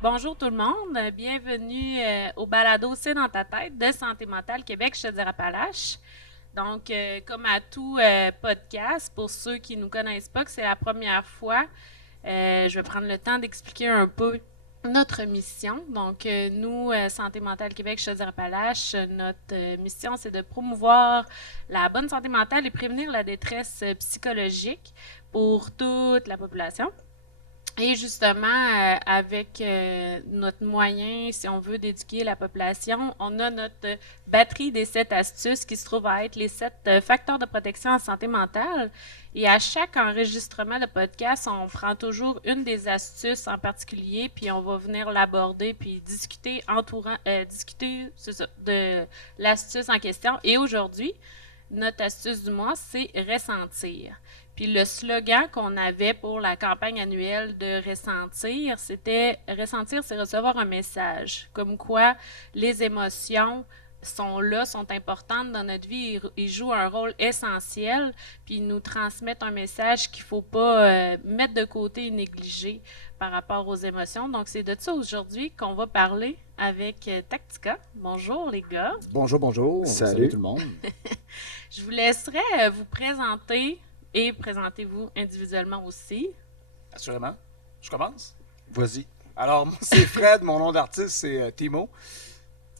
Bonjour tout le monde, bienvenue au balado C'est dans ta tête de Santé mentale Québec, Chaudière-Appalaches. Donc, comme à tout podcast, pour ceux qui ne nous connaissent pas, que c'est la première fois, je vais prendre le temps d'expliquer un peu notre mission. Donc, nous, Santé mentale Québec, Chaudière-Appalaches, notre mission, c'est de promouvoir la bonne santé mentale et prévenir la détresse psychologique pour toute la population. Et justement, avec notre moyen, si on veut, d'éduquer la population, on a notre batterie des 7 astuces qui se trouve à être les 7 facteurs de protection en santé mentale. Et à chaque enregistrement de podcast, on prend toujours une des astuces en particulier, puis on va venir l'aborder, puis discuter c'est ça, de l'astuce en question. Et aujourd'hui, notre astuce du mois, c'est ressentir. Puis le slogan qu'on avait pour la campagne annuelle de Ressentir, c'était Ressentir, c'est recevoir un message. Comme quoi les émotions sont là, sont importantes dans notre vie, ils jouent un rôle essentiel, puis ils nous transmettent un message qu'il ne faut pas mettre de côté et négliger par rapport aux émotions. Donc c'est de ça aujourd'hui qu'on va parler avec Tactica. Bonjour les gars. Bonjour, bonjour. Salut tout Salut. le monde. Je vous laisserai vous présenter et présentez-vous individuellement aussi. Assurément. Je commence. Vas-y. Alors, moi, c'est Fred. Mon nom d'artiste, c'est Timo.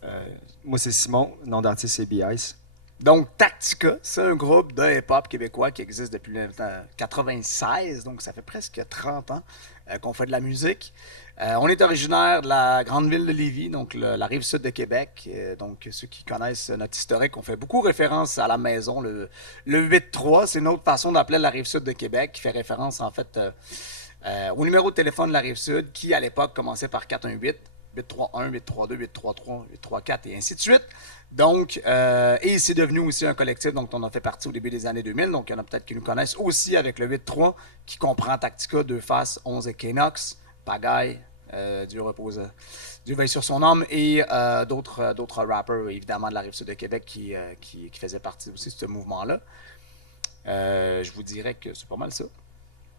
Euh, Moi, c'est Simon. Nom d'artiste, c'est B-Ice. donc, Tactica, c'est un groupe de hip-hop québécois qui existe depuis 1996. Donc, ça fait presque 30 ans qu'on fait de la musique. On est originaire de la grande ville de Lévis, donc la rive sud de Québec. Donc, ceux qui connaissent notre historique, on fait beaucoup référence à la maison. Le 8-3, c'est une autre façon d'appeler la rive sud de Québec, qui fait référence en fait au numéro de téléphone de la rive sud, qui à l'époque commençait par 418, 831, 832, 833, 834 et ainsi de suite. Donc, et c'est devenu aussi un collectif dont on a fait partie au début des années 2000. Donc, il y en a peut-être qui nous connaissent aussi avec le 8-3, qui comprend Tactica, Deux Faces, 11 et Kenox, Pagaille, Dieu repose, Dieu veille sur son âme, et d'autres rappers, évidemment, de la rive sud de Québec qui faisaient partie aussi de ce mouvement-là. Je vous dirais que c'est pas mal ça.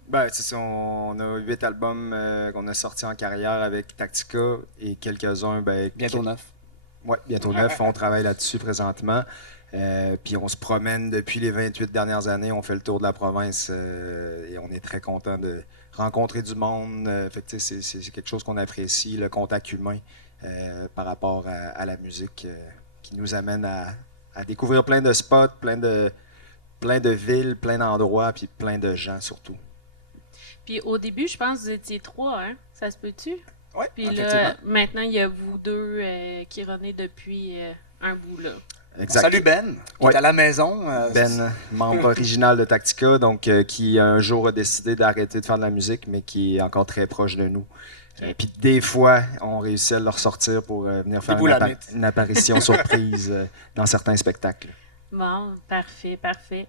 Ben, c'est ça, on a 8 albums qu'on a sortis en carrière avec Tactica et quelques-uns, Bientôt neuf. ouais, bientôt 9. On travaille là-dessus présentement. Puis on se promène depuis les 28 dernières années. On fait le tour de la province et on est très content de rencontrer du monde. Fait que, tu sais, c'est quelque chose qu'on apprécie, le contact humain par rapport à la musique qui nous amène à découvrir plein de spots, plein de villes, plein d'endroits, puis plein de gens surtout. Puis au début, je pense que vous étiez trois, hein? Ça se peut-tu? Oui, Puis effectivement. là, maintenant, il y a vous deux qui renaissent depuis un bout, là. On Exact. salue Ben, qui Ouais. est à la maison. Ben, membre original de Tactica, donc qui un jour a décidé d'arrêter de faire de la musique, mais qui est encore très proche de nous. OK. Puis des fois, on réussit à le ressortir pour venir Les faire boulamites. une apparition surprise dans certains spectacles. Bon, parfait, parfait.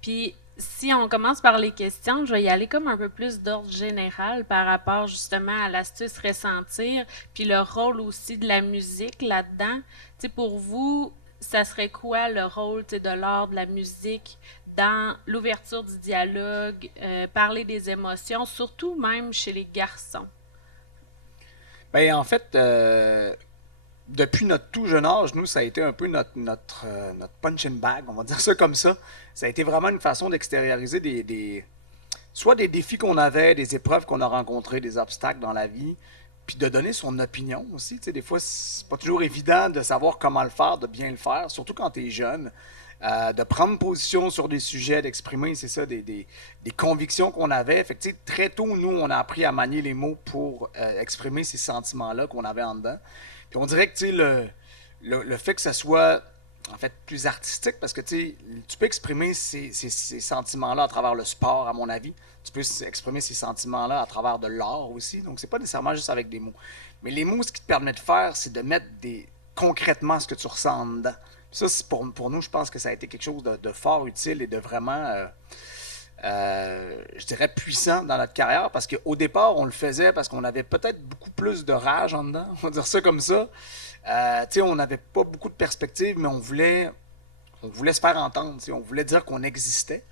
Puis si on commence par les questions, je vais y aller comme un peu plus d'ordre général par rapport justement à l'astuce ressentir, puis le rôle aussi de la musique là-dedans. Tu sais, pour vous, ça serait quoi le rôle, tu sais, de l'art, de la musique dans l'ouverture du dialogue, parler des émotions, surtout même chez les garçons? Ben, en fait, depuis notre tout jeune âge, nous, ça a été un peu notre punching bag, on va dire ça comme ça. Ça a été vraiment une façon d'extérioriser soit des défis qu'on avait, des épreuves qu'on a rencontrées, des obstacles dans la vie, puis de donner son opinion aussi. Tu sais, des fois, c'est pas toujours évident de savoir comment le faire, de bien le faire, surtout quand tu es jeune. De prendre position sur des sujets, d'exprimer, c'est ça, des convictions qu'on avait. Fait que, tu sais, très tôt, nous, on a appris à manier les mots pour exprimer ces sentiments-là qu'on avait en dedans. Puis on dirait que, tu sais, le fait que ça soit, en fait, plus artistique, parce que, tu sais, tu peux exprimer ces sentiments-là à travers le sport, à mon avis. Tu peux exprimer ces sentiments-là à travers de l'art aussi. Donc, c'est pas nécessairement juste avec des mots. Mais les mots, ce qui te permet de faire, c'est de mettre concrètement ce que tu ressens en dedans. Ça, pour nous, je pense que ça a été quelque chose de fort utile et de vraiment, je dirais, puissant dans notre carrière parce qu'au départ, on le faisait parce qu'on avait peut-être beaucoup plus de rage en dedans, on va dire ça comme ça. Tu sais, on n'avait pas beaucoup de perspectives, mais on voulait se faire entendre, tu sais, on voulait dire qu'on existait.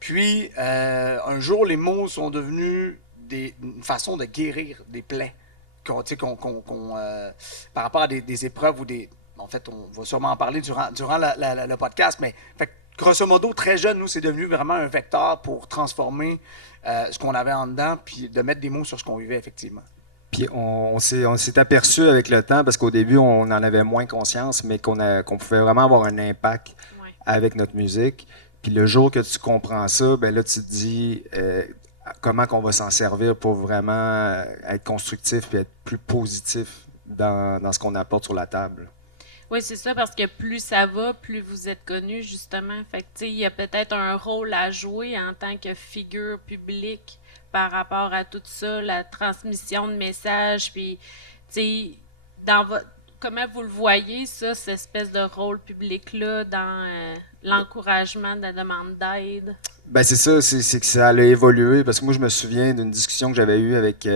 Puis, un jour, les mots sont devenus une façon de guérir des plaies par rapport à des épreuves ou des... En fait, on va sûrement en parler durant le podcast, mais fait, grosso modo, très jeune, nous, c'est devenu vraiment un vecteur pour transformer ce qu'on avait en dedans, puis de mettre des mots sur ce qu'on vivait, effectivement. Puis on s'est aperçu avec le temps, parce qu'au début, on en avait moins conscience, mais qu'on pouvait vraiment avoir un impact avec notre musique. Puis le jour que tu comprends ça, ben là, tu te dis comment qu'on va s'en servir pour vraiment être constructif et être plus positif dans ce qu'on apporte sur la table. Oui, c'est ça, parce que plus ça va, plus vous êtes connu, justement. Fait que, tu sais, il y a peut-être un rôle à jouer en tant que figure publique par rapport à tout ça, la transmission de messages, puis, tu sais, comment vous le voyez, ça, cette espèce de rôle public-là, dans l'encouragement de la demande d'aide? Ben c'est ça, c'est que ça a évolué, parce que moi, je me souviens d'une discussion que j'avais eue avec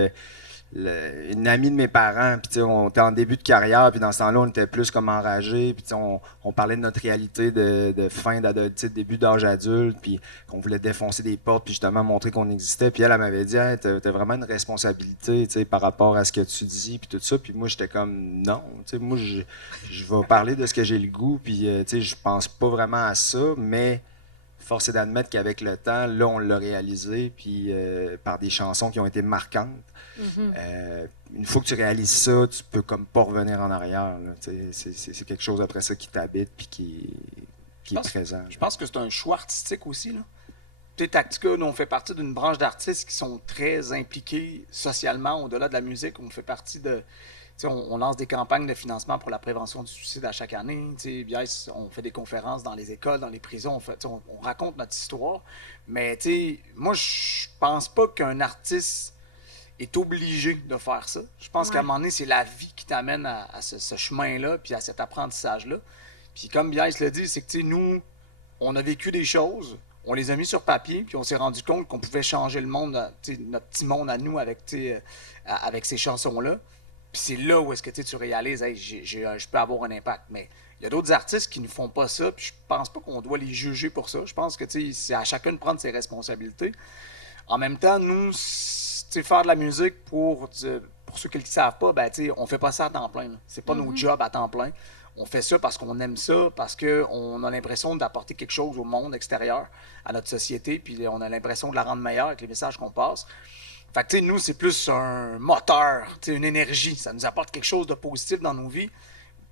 une amie de mes parents, puis tu sais, on était en début de carrière, puis dans ce temps-là, on était plus comme enragés, puis tu sais, on parlait de notre réalité de fin d'adolescence, début d'âge adulte, puis qu'on voulait défoncer des portes, puis justement montrer qu'on existait. Puis elle m'avait dit, hey, t'as vraiment une responsabilité, tu sais, par rapport à ce que tu dis, puis tout ça. Puis moi, j'étais comme, non, tu sais, moi, je vais parler de ce que j'ai le goût, puis tu sais, je pense pas vraiment à ça, mais force est d'admettre qu'avec le temps, là, on l'a réalisé, puis par des chansons qui ont été marquantes. Une fois que tu réalises ça, tu peux comme pas revenir en arrière. C'est quelque chose après ça qui t'habite puis qui est présent. Je pense que c'est un choix artistique aussi. Là. Tu sais, Tactica, nous, on fait partie d'une branche d'artistes qui sont très impliqués socialement, au-delà de la musique. On fait partie de... On lance des campagnes de financement pour la prévention du suicide à chaque année. On fait des conférences dans les écoles, dans les prisons. On raconte notre histoire. Mais moi, je pense pas qu'un artiste est obligé de faire ça. Je pense qu'à un moment donné, c'est la vie qui t'amène à ce chemin-là, puis à cet apprentissage-là. Puis comme Bias l'a dit, c'est que nous, on a vécu des choses, on les a mis sur papier, puis on s'est rendu compte qu'on pouvait changer le monde, notre petit monde à nous avec ces chansons-là. Puis c'est là où est-ce que tu réalises, hey, je peux avoir un impact. Mais il y a d'autres artistes qui ne font pas ça, puis je pense pas qu'on doit les juger pour ça. Je pense que c'est à chacun de prendre ses responsabilités. En même temps, nous, faire de la musique, pour ceux qui ne le savent pas, ben, on fait pas ça à temps plein. C'est pas nos jobs à temps plein. On fait ça parce qu'on aime ça, parce qu'on a l'impression d'apporter quelque chose au monde extérieur, à notre société, puis on a l'impression de la rendre meilleure avec les messages qu'on passe. Fait que, nous, c'est plus un moteur, une énergie. Ça nous apporte quelque chose de positif dans nos vies.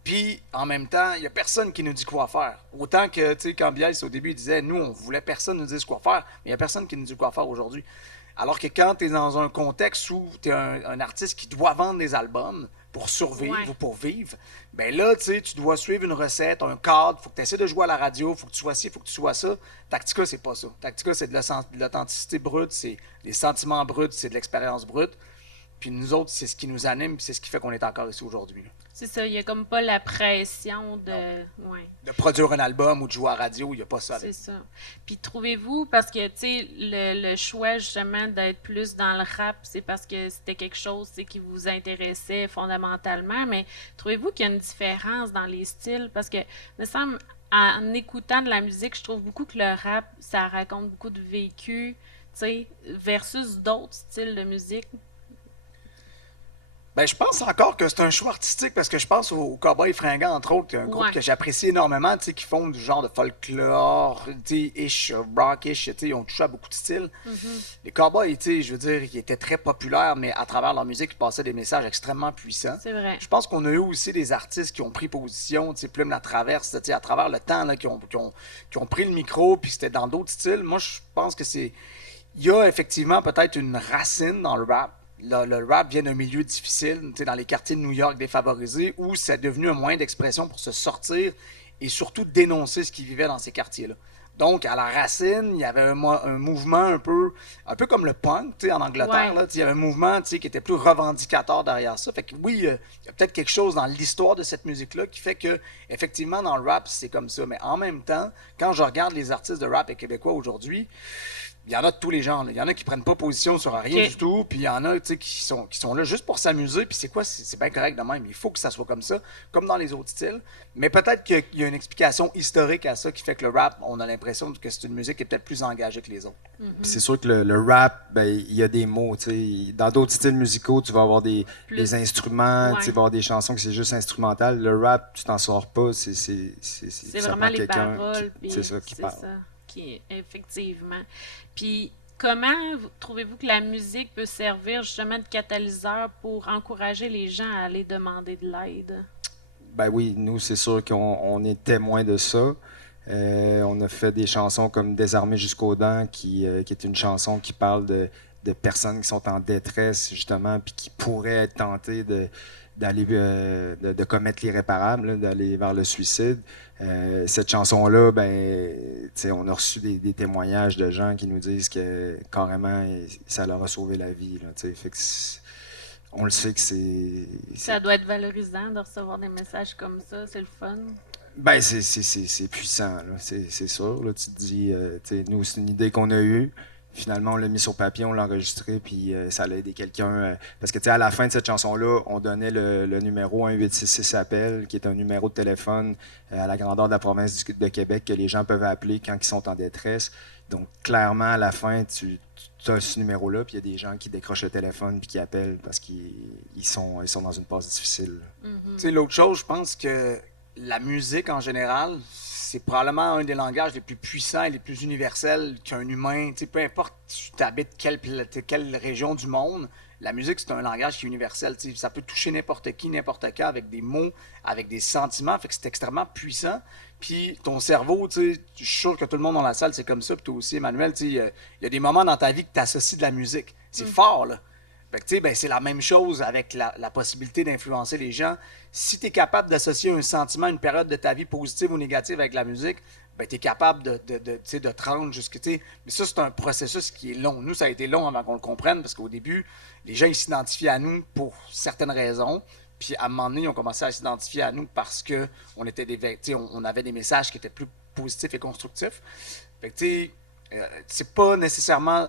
Puis, en même temps, il n'y a personne qui nous dit quoi faire. Autant que, quand Bias, au début, il disait, nous, on voulait personne nous dise quoi faire, mais il n'y a personne qui nous dit quoi faire aujourd'hui. Alors que quand tu es dans un contexte où tu es un artiste qui doit vendre des albums pour survivre ou pour vivre, ben là, tu dois suivre une recette, un cadre, il faut que tu essaies de jouer à la radio, il faut que tu sois ci, il faut que tu sois ça. Tactica, c'est pas ça. Tactica, c'est de l'authenticité brute, c'est des sentiments bruts, c'est de l'expérience brute. Puis nous autres, c'est ce qui nous anime, puis c'est ce qui fait qu'on est encore ici aujourd'hui. C'est ça, il n'y a comme pas la pression de... de produire un album ou de jouer à la radio, il n'y a pas ça. C'est ça. Puis trouvez-vous, parce que, tu sais, le choix, justement, d'être plus dans le rap, c'est parce que c'était quelque chose qui vous intéressait fondamentalement, mais trouvez-vous qu'il y a une différence dans les styles? Parce que, il me semble, en écoutant de la musique, je trouve beaucoup que le rap, ça raconte beaucoup de vécu, tu sais, versus d'autres styles de musique. Ben, je pense encore que c'est un choix artistique parce que je pense aux Cowboys Fringants, entre autres, un groupe que j'apprécie énormément, qui font du genre de folklore, ish, rock-ish, ils ont touché à beaucoup de styles. Les Cowboys, je veux dire, ils étaient très populaires, mais à travers leur musique, ils passaient des messages extrêmement puissants. C'est vrai. Je pense qu'on a eu aussi des artistes qui ont pris position, Plume la Traverse, à travers le temps, là, qui ont pris le micro, puis c'était dans d'autres styles. Moi, je pense que il y a effectivement peut-être une racine dans le rap. Le rap vient d'un milieu difficile, dans les quartiers de New York défavorisés, où c'est devenu un moyen d'expression pour se sortir et surtout dénoncer ce qu'ils vivaient dans ces quartiers-là. Donc, à la racine, il y avait un mouvement un peu comme le punk en Angleterre. Là, il y avait un mouvement qui était plus revendicateur derrière ça. Fait que oui, il y a peut-être quelque chose dans l'histoire de cette musique-là qui fait que, effectivement, dans le rap, c'est comme ça. Mais en même temps, quand je regarde les artistes de rap québécois aujourd'hui, il y en a de tous les genres. Il y en a qui prennent pas position sur rien du tout, puis il y en a qui sont là juste pour s'amuser, puis c'est quoi? C'est bien correct de même. Il faut que ça soit comme ça, comme dans les autres styles. Mais peut-être qu'il y a une explication historique à ça qui fait que le rap, on a l'impression l'impression que c'est une musique qui est peut-être plus engagée que les autres. Puis c'est sûr que le rap, ben, il y a des mots. Dans d'autres styles musicaux, tu vas avoir des instruments, tu vas avoir des chansons que c'est juste instrumental. Le rap, tu t'en sors pas. C'est ça vraiment prend les quelqu'un paroles. c'est ça qui parle. Ça, effectivement. Puis, comment trouvez-vous que la musique peut servir justement de catalyseur pour encourager les gens à aller demander de l'aide? Ben oui, nous, c'est sûr qu'on est témoins de ça. On a fait des chansons comme Désarmé jusqu'aux dents, qui est une chanson qui parle de personnes qui sont en détresse, justement, puis qui pourraient être tentées d'aller de commettre l'irréparable, là, d'aller vers le suicide. Cette chanson-là, ben, on a reçu des témoignages de gens qui nous disent que carrément, ça leur a sauvé la vie. Là, fait que on le sait que ça doit être valorisant de recevoir des messages comme ça, c'est le fun. Ben, c'est puissant, là. C'est sûr. Là, tu te dis, nous, c'est une idée qu'on a eue. Finalement, on l'a mis sur papier, on l'a enregistré, puis ça allait aider quelqu'un. Parce que, à la fin de cette chanson-là, on donnait le numéro 1866-APPEL, qui est un numéro de téléphone à la grandeur de la province de Québec que les gens peuvent appeler quand ils sont en détresse. Donc, clairement, à la fin, tu as ce numéro-là, puis il y a des gens qui décrochent le téléphone puis qui appellent parce qu'ils sont dans une passe difficile. L'autre chose, je pense que la musique, en général, c'est probablement un des langages les plus puissants et les plus universels qu'un humain, peu importe tu habites quelle région du monde, la musique, c'est un langage qui est universel. Ça peut toucher n'importe qui, n'importe quand, avec des mots, avec des sentiments. Fait que c'est extrêmement puissant. Puis ton cerveau, je suis sûr que tout le monde dans la salle, c'est comme ça. Puis toi aussi, Emmanuel, il y a des moments dans ta vie que tu associes de la musique. C'est fort, là. Fait que, ben, c'est la même chose avec la possibilité d'influencer les gens. Si tu es capable d'associer un sentiment, une période de ta vie positive ou négative avec la musique, ben, tu es capable de te rendre jusqu'à... Mais ça, c'est un processus qui est long. Nous, ça a été long avant qu'on le comprenne, parce qu'au début, les gens, ils s'identifient à nous pour certaines raisons. Puis à un moment donné, ils ont commencé à s'identifier à nous parce qu'on était on avait des messages qui étaient plus positifs et constructifs. Fait que, c'est pas nécessairement...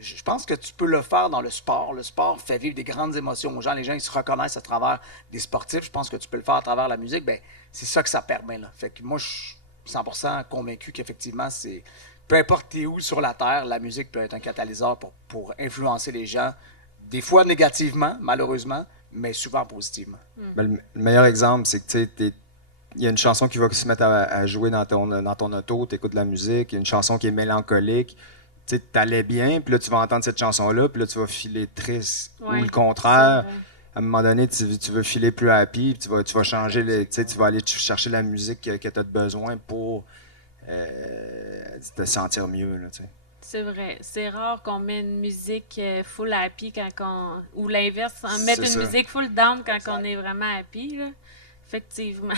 je pense que tu peux le faire dans le sport. Le sport fait vivre des grandes émotions aux gens. Les gens, ils se reconnaissent à travers des sportifs. Je pense que tu peux le faire à travers la musique. Ben, c'est ça que ça permet, là. Fait que moi, je suis 100% convaincu qu'effectivement, c'est... Peu importe t'es où sur la Terre, la musique peut être un catalyseur pour influencer les gens. Des fois négativement, malheureusement, mais souvent positivement. Ben, le meilleur exemple, c'est que il y a une chanson qui va se mettre à jouer dans ton auto, tu écoutes de la musique, il y a une chanson qui est mélancolique. Tu allais bien, puis là, tu vas entendre cette chanson-là, puis là, tu vas filer triste. Ou le contraire, à un moment donné, tu veux filer plus happy, puis tu vas changer, tu vas aller chercher la musique que tu as besoin pour te sentir mieux. Là, c'est vrai. C'est rare qu'on met une musique full happy ou l'inverse, mettre une musique full down quand on est vraiment happy. Là. Effectivement.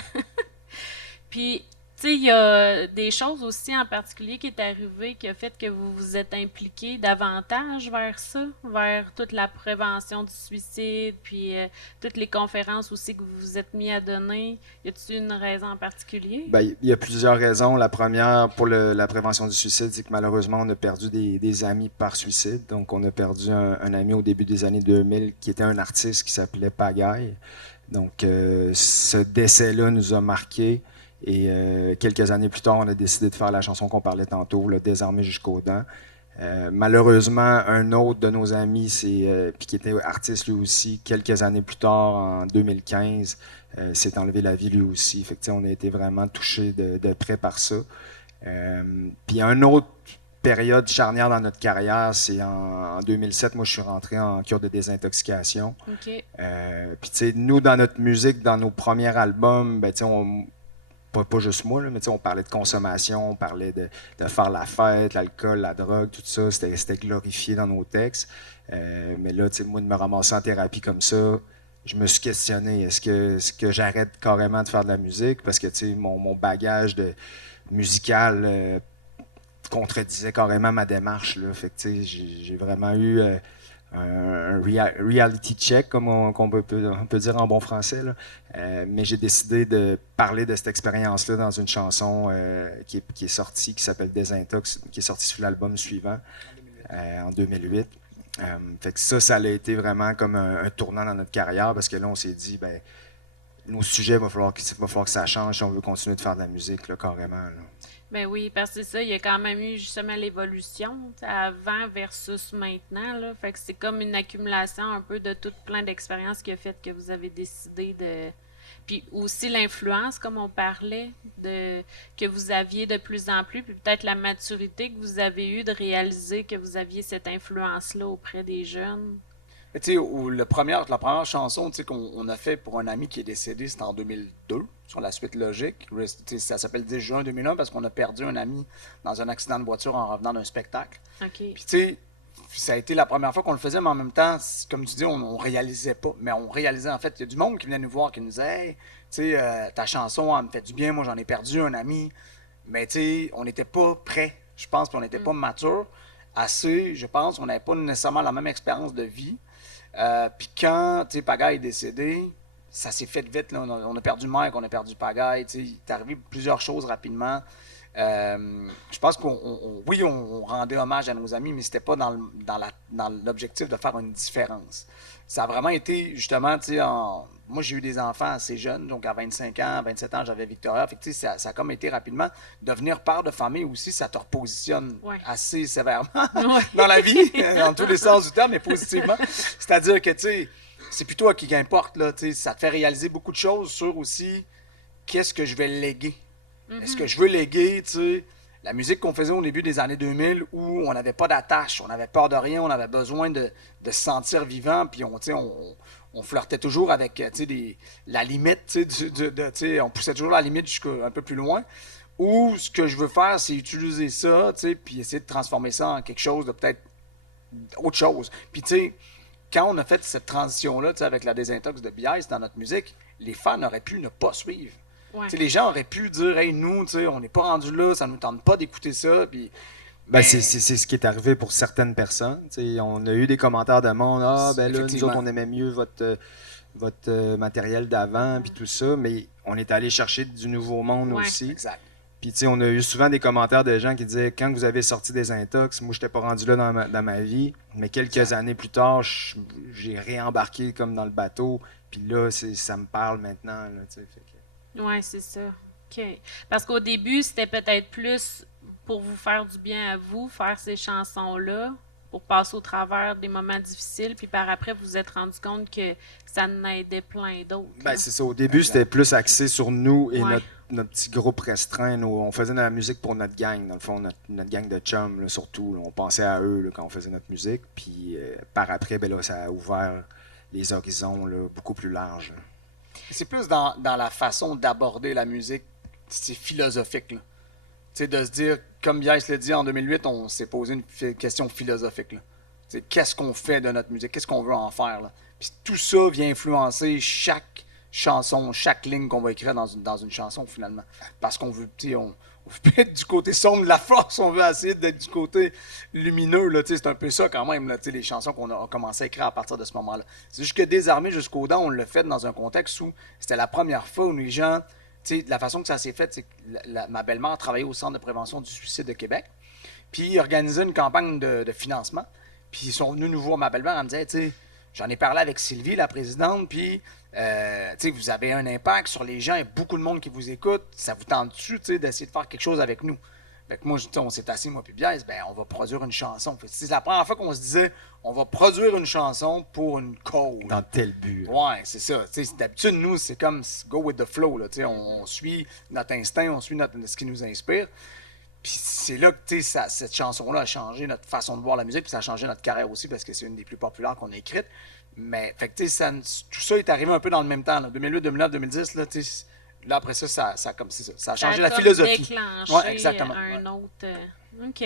Puis, tu sais, il y a des choses aussi en particulier qui est arrivé qui a fait que vous vous êtes impliqué davantage vers ça, vers toute la prévention du suicide, puis toutes les conférences aussi que vous vous êtes mis à donner. Y a-t-il une raison en particulier? Ben, il y a plusieurs raisons. La première, pour la prévention du suicide, c'est que malheureusement, on a perdu des amis par suicide. Donc, on a perdu un ami au début des années 2000 qui était un artiste qui s'appelait Pagaille. Donc, ce décès-là nous a marqués. Et quelques années plus tard, on a décidé de faire la chanson qu'on parlait tantôt, le Désarmé jusqu'aux dents. Malheureusement, un autre de nos amis, puis qui était artiste lui aussi, quelques années plus tard, en 2015, s'est enlevé la vie lui aussi. Fait que, on a été vraiment touchés de près par ça. Puis une autre période charnière dans notre carrière, c'est en 2007, moi je suis rentré en cure de désintoxication. Okay. Puis tu sais, nous, dans notre musique, dans nos premiers albums, ben, tu sais, pas juste moi, là, mais on parlait de consommation, on parlait de faire la fête, l'alcool, la drogue, tout ça, c'était glorifié dans nos textes. Mais là, moi, de me ramasser en thérapie comme ça, je me suis questionné, est-ce que j'arrête carrément de faire de la musique? Parce que mon bagage musical contredisait carrément ma démarche. Là. Fait que j'ai vraiment eu un reality check, comme on peut dire en bon français. Là. Mais j'ai décidé de parler de cette expérience-là dans une chanson qui est sortie, qui s'appelle Désintox, qui est sortie sur l'album suivant, en 2008. Fait que ça a été vraiment comme un tournant dans notre carrière, parce que là, on s'est dit, ben, nos sujets, il va falloir que ça change si on veut continuer de faire de la musique, là, carrément. Là. Ben oui, parce que c'est ça, il y a quand même eu justement l'évolution, tu sais, avant versus maintenant, là. Fait que c'est comme une accumulation un peu de tout plein d'expériences qui a fait que vous avez décidé de... Puis aussi l'influence, comme on parlait, de que vous aviez de plus en plus, puis peut-être la maturité que vous avez eue de réaliser que vous aviez cette influence-là auprès des jeunes. Mais tu sais, la première chanson tu sais, qu'on a fait pour un ami qui est décédé, c'était en 2002, sur la suite logique. Tu sais, ça s'appelle 10 juin 2001 parce qu'on a perdu un ami dans un accident de voiture en revenant d'un spectacle. OK. Puis tu sais, ça a été la première fois qu'on le faisait, mais en même temps, comme tu dis, on réalisait pas. Mais on réalisait, en fait, il y a du monde qui venait nous voir, qui nous disait, hey, tu sais, ta chanson, elle me fait du bien, moi j'en ai perdu un ami. Mais tu sais, on n'était pas prêts, je pense, puis on n'était pas mature assez, je pense, on n'avait pas nécessairement la même expérience de vie. Puis quand, tu sais, Pagaille est décédé, ça s'est fait vite, là. On a perdu Mike, on a perdu Pagaille, tu sais, il est arrivé plusieurs choses rapidement. Je pense oui, on rendait hommage à nos amis, mais c'était pas dans l'objectif de faire une différence. Ça a vraiment été, justement, tu sais, moi j'ai eu des enfants assez jeunes, donc à 25 ans, 27 ans, j'avais Victoria. Fait que, tu sais, ça a comme été rapidement. Devenir père de famille aussi, ça te repositionne Ouais. assez sévèrement Ouais. dans la vie, dans tous les sens du terme, mais positivement. C'est-à-dire que, tu sais, c'est plus toi qui importe, là, tu sais, ça te fait réaliser beaucoup de choses sur aussi qu'est-ce que je vais léguer. Est-ce que je veux léguer, tu sais, la musique qu'on faisait au début des années 2000 où on n'avait pas d'attache, on n'avait peur de rien, on avait besoin de se sentir vivant, puis tu sais, on flirtait toujours avec, tu sais, la limite, tu sais, tu sais, on poussait toujours la limite jusqu'à un peu plus loin. Ou ce que je veux faire, c'est utiliser ça, tu sais, puis essayer de transformer ça en quelque chose de peut-être autre chose. Puis tu sais, quand on a fait cette transition-là, tu sais, avec la désintox de BIS dans notre musique, les fans auraient pu ne pas suivre. Ouais. Tu sais, les gens auraient pu dire, hey, nous, tu sais, on n'est pas rendu là, ça nous tente pas d'écouter ça. Puis, Ben, c'est ce qui est arrivé pour certaines personnes. Tu sais, on a eu des commentaires de monde. Ah, ben là, nous Effectivement. autres, on aimait mieux votre matériel d'avant, puis tout ça. Mais on est allé chercher du nouveau monde Ouais. aussi. Exact. Puis, tu sais, on a eu souvent des commentaires de gens qui disaient quand vous avez sorti des intox, moi, je n'étais pas rendu là dans ma vie. Mais quelques années plus tard, j'ai réembarqué comme dans le bateau. Puis là, ça me parle maintenant. Là, tu sais, fait que... Oui, c'est ça. OK. Parce qu'au début, c'était peut-être plus pour vous faire du bien à vous, faire ces chansons-là, pour passer au travers des moments difficiles, puis par après, vous vous êtes rendu compte que ça en aidait plein d'autres. Ben, là. c'est ça. Au début, c'était plus axé sur nous et Ouais. notre petit groupe restreint. On faisait de la musique pour notre gang, dans le fond, notre gang de chums, là, surtout. Là. On pensait à eux là, quand on faisait notre musique. Puis par après, ben, là, ça a ouvert les horizons là, beaucoup plus larges. Là. C'est plus dans la façon d'aborder la musique, c'est philosophique, là. Tu sais, de se dire, comme Bias l'a dit en 2008, on s'est posé une question philosophique, là. Tu sais, qu'est-ce qu'on fait de notre musique? Qu'est-ce qu'on veut en faire, là? Puis tout ça vient influencer chaque chanson, chaque ligne qu'on va écrire dans une chanson, finalement. Parce qu'on veut, tu sais, on veut pas être du côté sombre de la force, on veut essayer d'être du côté lumineux, là, tu sais, c'est un peu ça quand même, là, tu sais, les chansons qu'on a commencé à écrire à partir de ce moment-là. C'est juste que Désarmé jusqu'aux dents, on l'a fait dans un contexte où c'était la première fois où les gens, tu sais, la façon que ça s'est fait, c'est que ma belle-mère travaillait au Centre de prévention du suicide de Québec, puis ils organisaient une campagne de financement, puis ils sont venus nous voir, ma belle-mère, elle me disait, tu sais, j'en ai parlé avec Sylvie, la présidente, puis vous avez un impact sur les gens, il y a beaucoup de monde qui vous écoute, ça vous tente-tu d'essayer de faire quelque chose avec nous? Fait que moi, on s'est assis, moi puis Bias, ben, on va produire une chanson. C'est la première fois qu'on se disait, on va produire une chanson pour une cause. Dans tel but. Ouais, c'est ça. D'habitude, nous, c'est comme go with the flow. Là, on suit notre instinct, on suit ce qui nous inspire. Puis c'est là que cette chanson-là a changé notre façon de voir la musique, puis ça a changé notre carrière aussi parce que c'est une des plus populaires qu'on a écrites. Mais fait que, tout ça est arrivé un peu dans le même temps. Là, 2008, 2009, 2010. Là, après ça, ça a changé la comme philosophie. Déclenché Ouais, exactement. un autre. OK.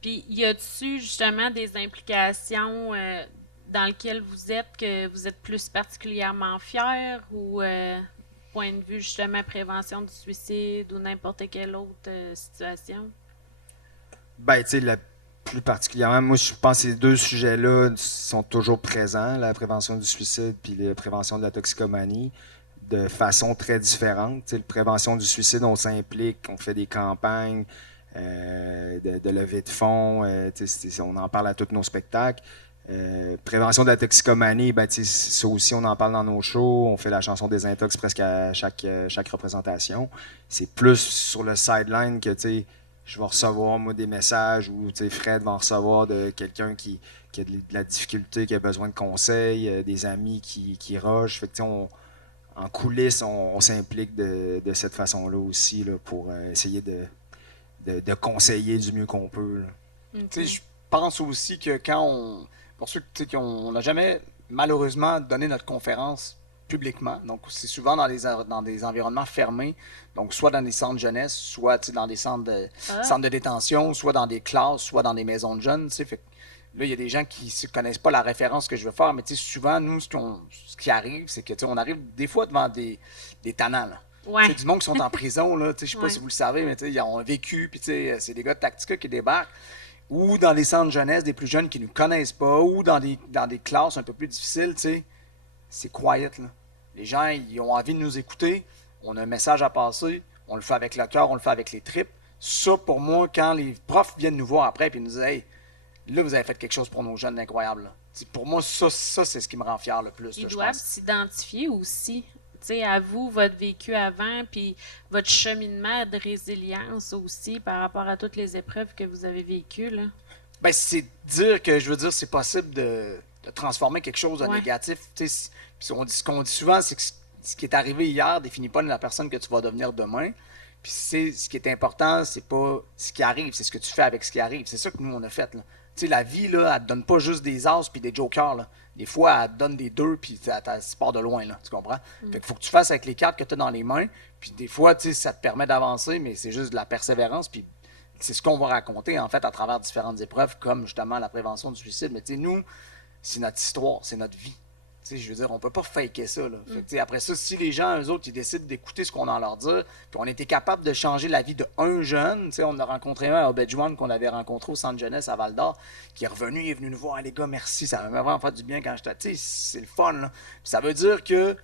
Puis, y a-tu justement des implications dans lesquelles que vous êtes plus particulièrement fiers ou point de vue justement prévention du suicide ou n'importe quelle autre situation? Ben, tu sais, plus particulièrement, moi, je pense que ces deux sujets-là sont toujours présents, la prévention du suicide puis la prévention de la toxicomanie, de façon très différente. Tu sais, la prévention du suicide, on s'implique, on fait des campagnes de levée de fonds, tu sais, on en parle à tous nos spectacles. Prévention de la toxicomanie, ben, ça aussi, on en parle dans nos shows. On fait la chanson des intox presque à chaque représentation. C'est plus sur le sideline que je vais recevoir moi, des messages ou Fred va en recevoir de quelqu'un qui a de la difficulté, qui a besoin de conseils, des amis qui rushent. Fait que, en coulisses, on s'implique de cette façon-là aussi là, pour essayer de conseiller du mieux qu'on peut. OK. Je pense aussi que pour ceux qui on n'a jamais malheureusement donné notre conférence publiquement, donc c'est souvent dans des environnements fermés, donc soit dans des centres de jeunesse, soit dans des centres de détention, soit dans des classes, soit dans des maisons de jeunes. Fait que là, il y a des gens qui ne connaissent pas la référence que je veux faire, mais souvent, nous, ce qui arrive, c'est que on arrive des fois devant des tannants. Là. Ouais. Du monde qui sont en prison, je ne sais pas Ouais. si vous le savez, mais ils ont vécu, puis c'est des gars de Tactica qui débarquent, ou dans les centres de jeunesse, des plus jeunes qui ne nous connaissent pas, ou dans des classes un peu plus difficiles, c'est quiet. Là. Les gens, ils ont envie de nous écouter, on a un message à passer, on le fait avec le cœur, on le fait avec les tripes. Ça, pour moi, quand les profs viennent nous voir après et nous disent « Hey, là, vous avez fait quelque chose pour nos jeunes incroyable. » Pour moi, ça c'est ce qui me rend fier le plus. Ils là, je doivent pense. s'identifier aussi. À vous, votre vécu avant, puis votre cheminement de résilience aussi par rapport à toutes les épreuves que vous avez vécues. Là. Ben, c'est dire que, je veux dire, c'est possible de transformer quelque chose de négatif. Ce qu'on dit souvent, c'est que ce qui est arrivé hier définit pas la personne que tu vas devenir demain. Puis ce qui est important, c'est pas ce qui arrive, c'est ce que tu fais avec ce qui arrive. C'est ça que nous, on a fait. Là. La vie, là, elle te donne pas juste des as puis des jokers. Là. Des fois, elle te donne des deux, puis tu pars de loin, là, tu comprends? Fait qu'il faut que tu fasses avec les cartes que tu as dans les mains, puis des fois, ça te permet d'avancer, mais c'est juste de la persévérance, puis c'est ce qu'on va raconter, en fait, à travers différentes épreuves, comme justement la prévention du suicide. Mais nous, c'est notre histoire, c'est notre vie. Je veux dire, on peut pas faker ça. Là. Fait que, après ça, si les gens, eux autres, ils décident d'écouter ce qu'on a à leur dire, puis on était capable de changer la vie d'un jeune, on a rencontré un à Obedjuan qu'on avait rencontré au centre jeunesse à Val-d'Or, qui est revenu, il est venu nous voir, les gars, merci, ça m'a vraiment fait du bien quand j'étais. C'est le fun. Là. Puis ça veut dire que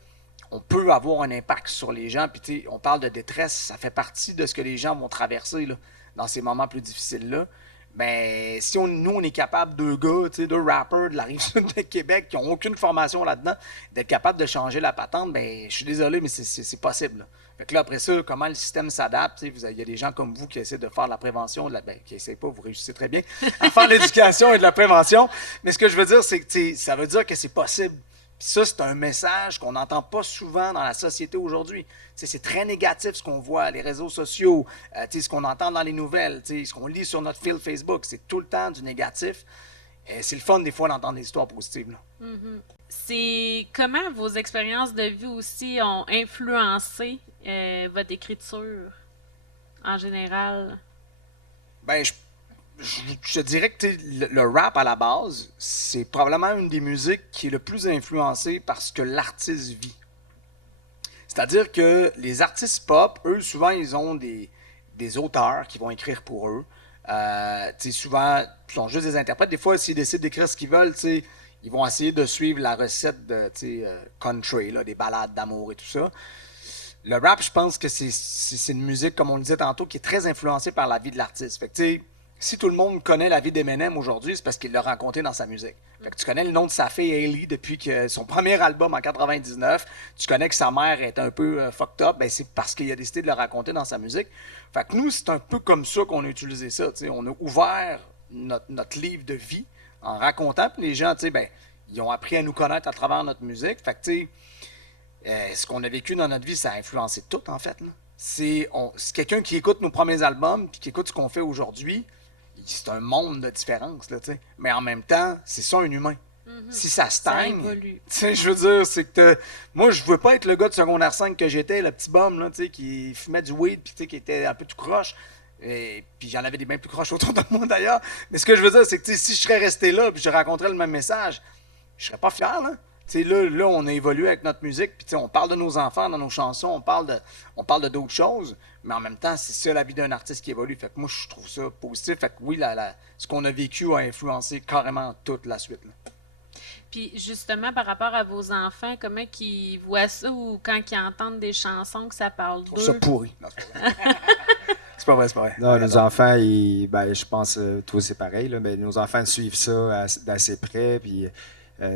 on peut avoir un impact sur les gens, puis on parle de détresse, ça fait partie de ce que les gens vont traverser là, dans ces moments plus difficiles-là. Mais si nous, on est capable, deux gars, deux rappers de la Rive-Sud de Québec qui n'ont aucune formation là-dedans, d'être capable de changer la patente, ben je suis désolé, mais c'est possible. Là. Fait que là, après ça, comment le système s'adapte, il y a des gens comme vous qui essaient de faire la prévention, qui n'essaient pas, vous réussissez très bien, à faire l'éducation et de la prévention. Mais ce que je veux dire, c'est que ça veut dire que c'est possible. Puis ça, c'est un message qu'on n'entend pas souvent dans la société aujourd'hui. C'est très négatif ce qu'on voit, les réseaux sociaux, ce qu'on entend dans les nouvelles, ce qu'on lit sur notre fil Facebook. C'est tout le temps du négatif. C'est le fun des fois d'entendre des histoires positives. Là. Mm-hmm. C'est comment vos expériences de vie aussi ont influencé votre écriture en général? Ben, je dirais que le rap à la base, c'est probablement une des musiques qui est le plus influencée par ce que l'artiste vit. C'est-à-dire que les artistes pop, eux, souvent, ils ont des auteurs qui vont écrire pour eux. Souvent, ils sont juste des interprètes. Des fois, s'ils décident d'écrire ce qu'ils veulent, ils vont essayer de suivre la recette de country, là, des ballades d'amour et tout ça. Le rap, je pense que c'est une musique, comme on le disait tantôt, qui est très influencée par la vie de l'artiste. Fait que, si tout le monde connaît la vie d'Eminem aujourd'hui, c'est parce qu'il l'a raconté dans sa musique. Fait que tu connais le nom de sa fille Hailey depuis que son premier album en 99. Tu connais que sa mère est un peu fucked up. Ben c'est parce qu'il a décidé de le raconter dans sa musique. Fait que nous, c'est un peu comme ça qu'on a utilisé ça. T'sais. On a ouvert notre livre de vie en racontant. Puis les gens, ils ont appris à nous connaître à travers notre musique. Fait que, ce qu'on a vécu dans notre vie, ça a influencé tout, en fait. Là. C'est quelqu'un qui écoute nos premiers albums puis qui écoute ce qu'on fait aujourd'hui. C'est un monde de différence, là, t'sais. Mais en même temps, c'est ça un humain. Mm-hmm. Si ça stagne, je veux dire, c'est que moi, je veux pas être le gars de secondaire 5 que j'étais, le petit bum là, qui fumait du weed puis qui était un peu tout croche. Et puis j'en avais des bien plus croches autour de moi d'ailleurs. Mais ce que je veux dire, c'est que si je serais resté là puis je rencontrais le même message, je serais pas fier, là. Là, on a évolué avec notre musique, puis on parle de nos enfants dans nos chansons, on parle de d'autres choses, mais en même temps, c'est ça la vie d'un artiste qui évolue. Fait que moi, je trouve ça positif. Fait que oui, ce qu'on a vécu a influencé carrément toute la suite. Là. Puis justement, par rapport à vos enfants, comment ils voient ça ou quand ils entendent des chansons que ça parle d'eux? Je trouve ça pourri. Non, c'est pas vrai, c'est pas vrai. Non, nos enfants, je pense, toi c'est pareil, là, mais nos enfants suivent ça d'assez près. Puis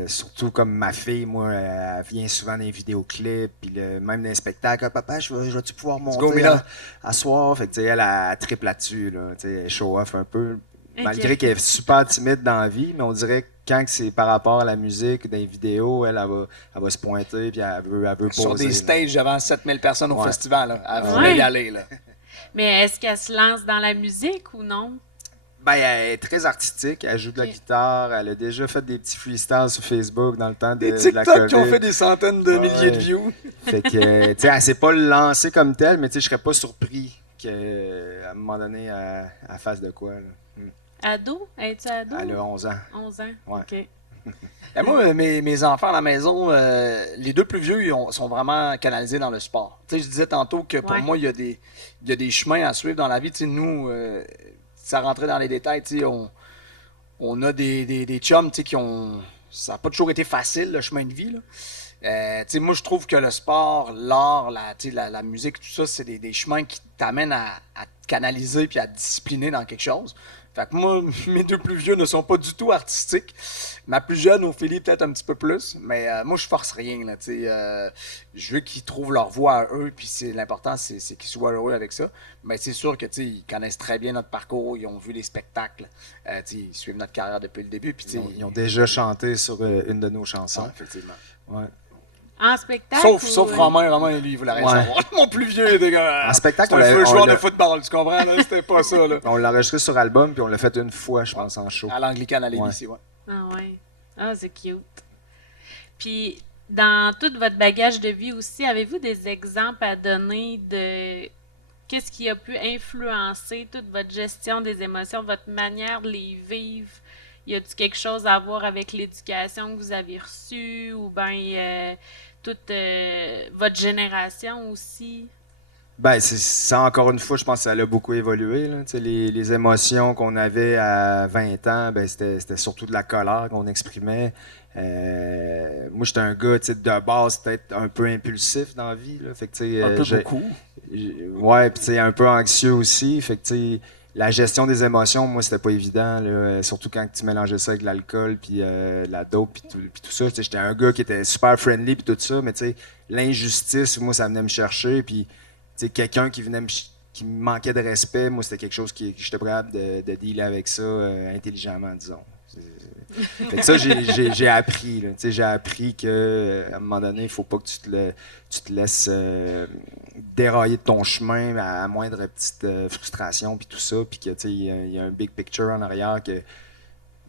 surtout comme ma fille, moi, elle vient souvent dans les vidéoclips, puis même dans les spectacles. Ah, papa, je vais-tu pouvoir go, monter Mila. à soir? Fait que, tu sais, elle triple là-dessus, là, tu sais, elle show off un peu. Ok. Malgré qu'elle est super timide dans la vie, mais on dirait que quand c'est par rapport à la musique, dans les vidéos, elle va se pointer, puis elle veut Sur poser. des là. stages devant 7000 personnes au Ouais. festival, là. Elle Ouais. voulait y aller, là. Mais est-ce qu'elle se lance dans la musique ou non? Ben, elle est très artistique, elle joue de la Ok. guitare, elle a déjà fait des petits freestyles sur Facebook dans le temps Des de la TikTok qui ont COVID. fait des centaines de Ouais. milliers de views. Fait que, tu sais, elle s'est pas lancée comme telle, mais tu sais, je serais pas surpris qu'à un moment donné, elle fasse de quoi. Là. Ado? Es-tu ado? Elle a 11 ans. 11 ans? Ouais. OK. Et moi, mes enfants à la maison, les deux plus vieux, sont vraiment canalisés dans le sport. Tu sais, je disais tantôt que pour Ouais. moi, il y a des chemins à suivre dans la vie. Tu sais, nous, ça rentrait dans les détails, tu sais, on a des chums, tu sais, qui ont... Ça n'a pas toujours été facile, le chemin de vie, là. Tu sais, moi, je trouve que le sport, l'art, tu sais, la musique, tout ça, c'est des chemins qui t'amènent à te canaliser puis à te discipliner dans quelque chose. Fait que moi, mes deux plus vieux ne sont pas du tout artistiques. Ma plus jeune, Ophélie, peut-être un petit peu plus. Mais moi, je force rien, là, tu sais. Je veux qu'ils trouvent leur voie à eux, puis l'important, c'est qu'ils soient heureux avec ça. Mais c'est sûr que, tu sais, ils connaissent très bien notre parcours, ils ont vu les spectacles, tu sais, ils suivent notre carrière depuis le début, puis tu sais... Ils ont déjà chanté sur une de nos chansons. Ouais, effectivement. Ouais. En spectacle? Sauf Romain, lui, il voulait rien Ouais. savoir. Mon plus vieux, il était comme... En spectacle, c'est un feu on joueur l'a- de football, tu comprends, là? C'était pas ça, là. On l'a enregistré sur album, puis on l'a fait une fois, je pense, en show. À l'Anglicane, à Ouais. l'ABC, ouais. Ah ouais. Ah, c'est cute. Puis, dans tout votre bagage de vie aussi, avez-vous des exemples à donner de qu'est-ce qui a pu influencer toute votre gestion des émotions, votre manière de les vivre? Y a-t-il quelque chose à voir avec l'éducation que vous avez reçue ou bien toute votre génération aussi? Ben, ça, encore une fois, je pense que ça a beaucoup évolué. Là. Tu sais, les émotions qu'on avait à 20 ans, ben, c'était surtout de la colère qu'on exprimait. Moi, j'étais un gars tu sais, de base peut-être un peu impulsif dans la vie. Là. Fait que, tu sais, Un peu beaucoup. Ouais, puis tu sais, un peu anxieux aussi. Fait que, tu sais, la gestion des émotions, moi, c'était pas évident. Là, surtout quand tu mélangeais ça avec l'alcool, puis la dope, puis tout ça. Tu sais, j'étais un gars qui était super friendly, puis tout ça. Mais tu sais, l'injustice, moi, ça venait me chercher. Puis, tu sais, quelqu'un qui venait qui me manquait de respect, moi, c'était quelque chose que j'étais capable de dealer avec ça intelligemment, disons. Fait que ça, j'ai appris. Là. Tu sais, j'ai appris qu'à un moment donné, il faut pas que tu te laisses dérailler de ton chemin à moindre petite frustration, puis tout ça. Puis que, tu sais, il y a un big picture en arrière que, tu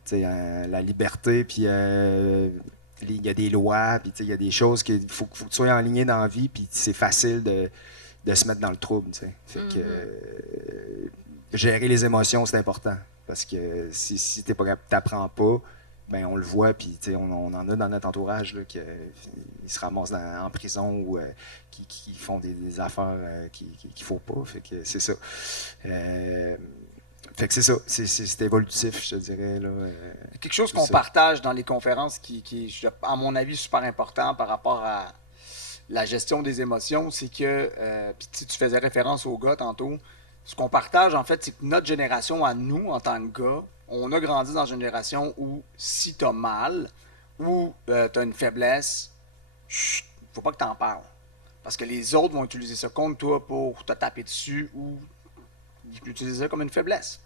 sais, la liberté, puis il y a des lois, puis tu sais, il y a des choses qu'il faut que tu sois aligné dans la vie, puis c'est facile de se mettre dans le trouble, tu sais. Fait que gérer les émotions, c'est important. Parce que si t'es pas capable, t'apprends pas, ben on le voit, puis tu sais, on en a dans notre entourage là, qui se ramassent en prison ou qui font des affaires qu'il faut pas. Fait que c'est ça. Fait que c'est ça. C'est évolutif, je te dirais. Là, Quelque chose tout qu'on ça. partage dans les conférences qui est, à mon avis, super important par rapport à la gestion des émotions, c'est que, puis tu faisais référence aux gars tantôt, ce qu'on partage, en fait, c'est que notre génération, à nous, en tant que gars, on a grandi dans une génération où si t'as mal ou t'as une faiblesse, chut, faut pas que t'en parles. Parce que les autres vont utiliser ça contre toi pour te taper dessus ou utiliser ça comme une faiblesse.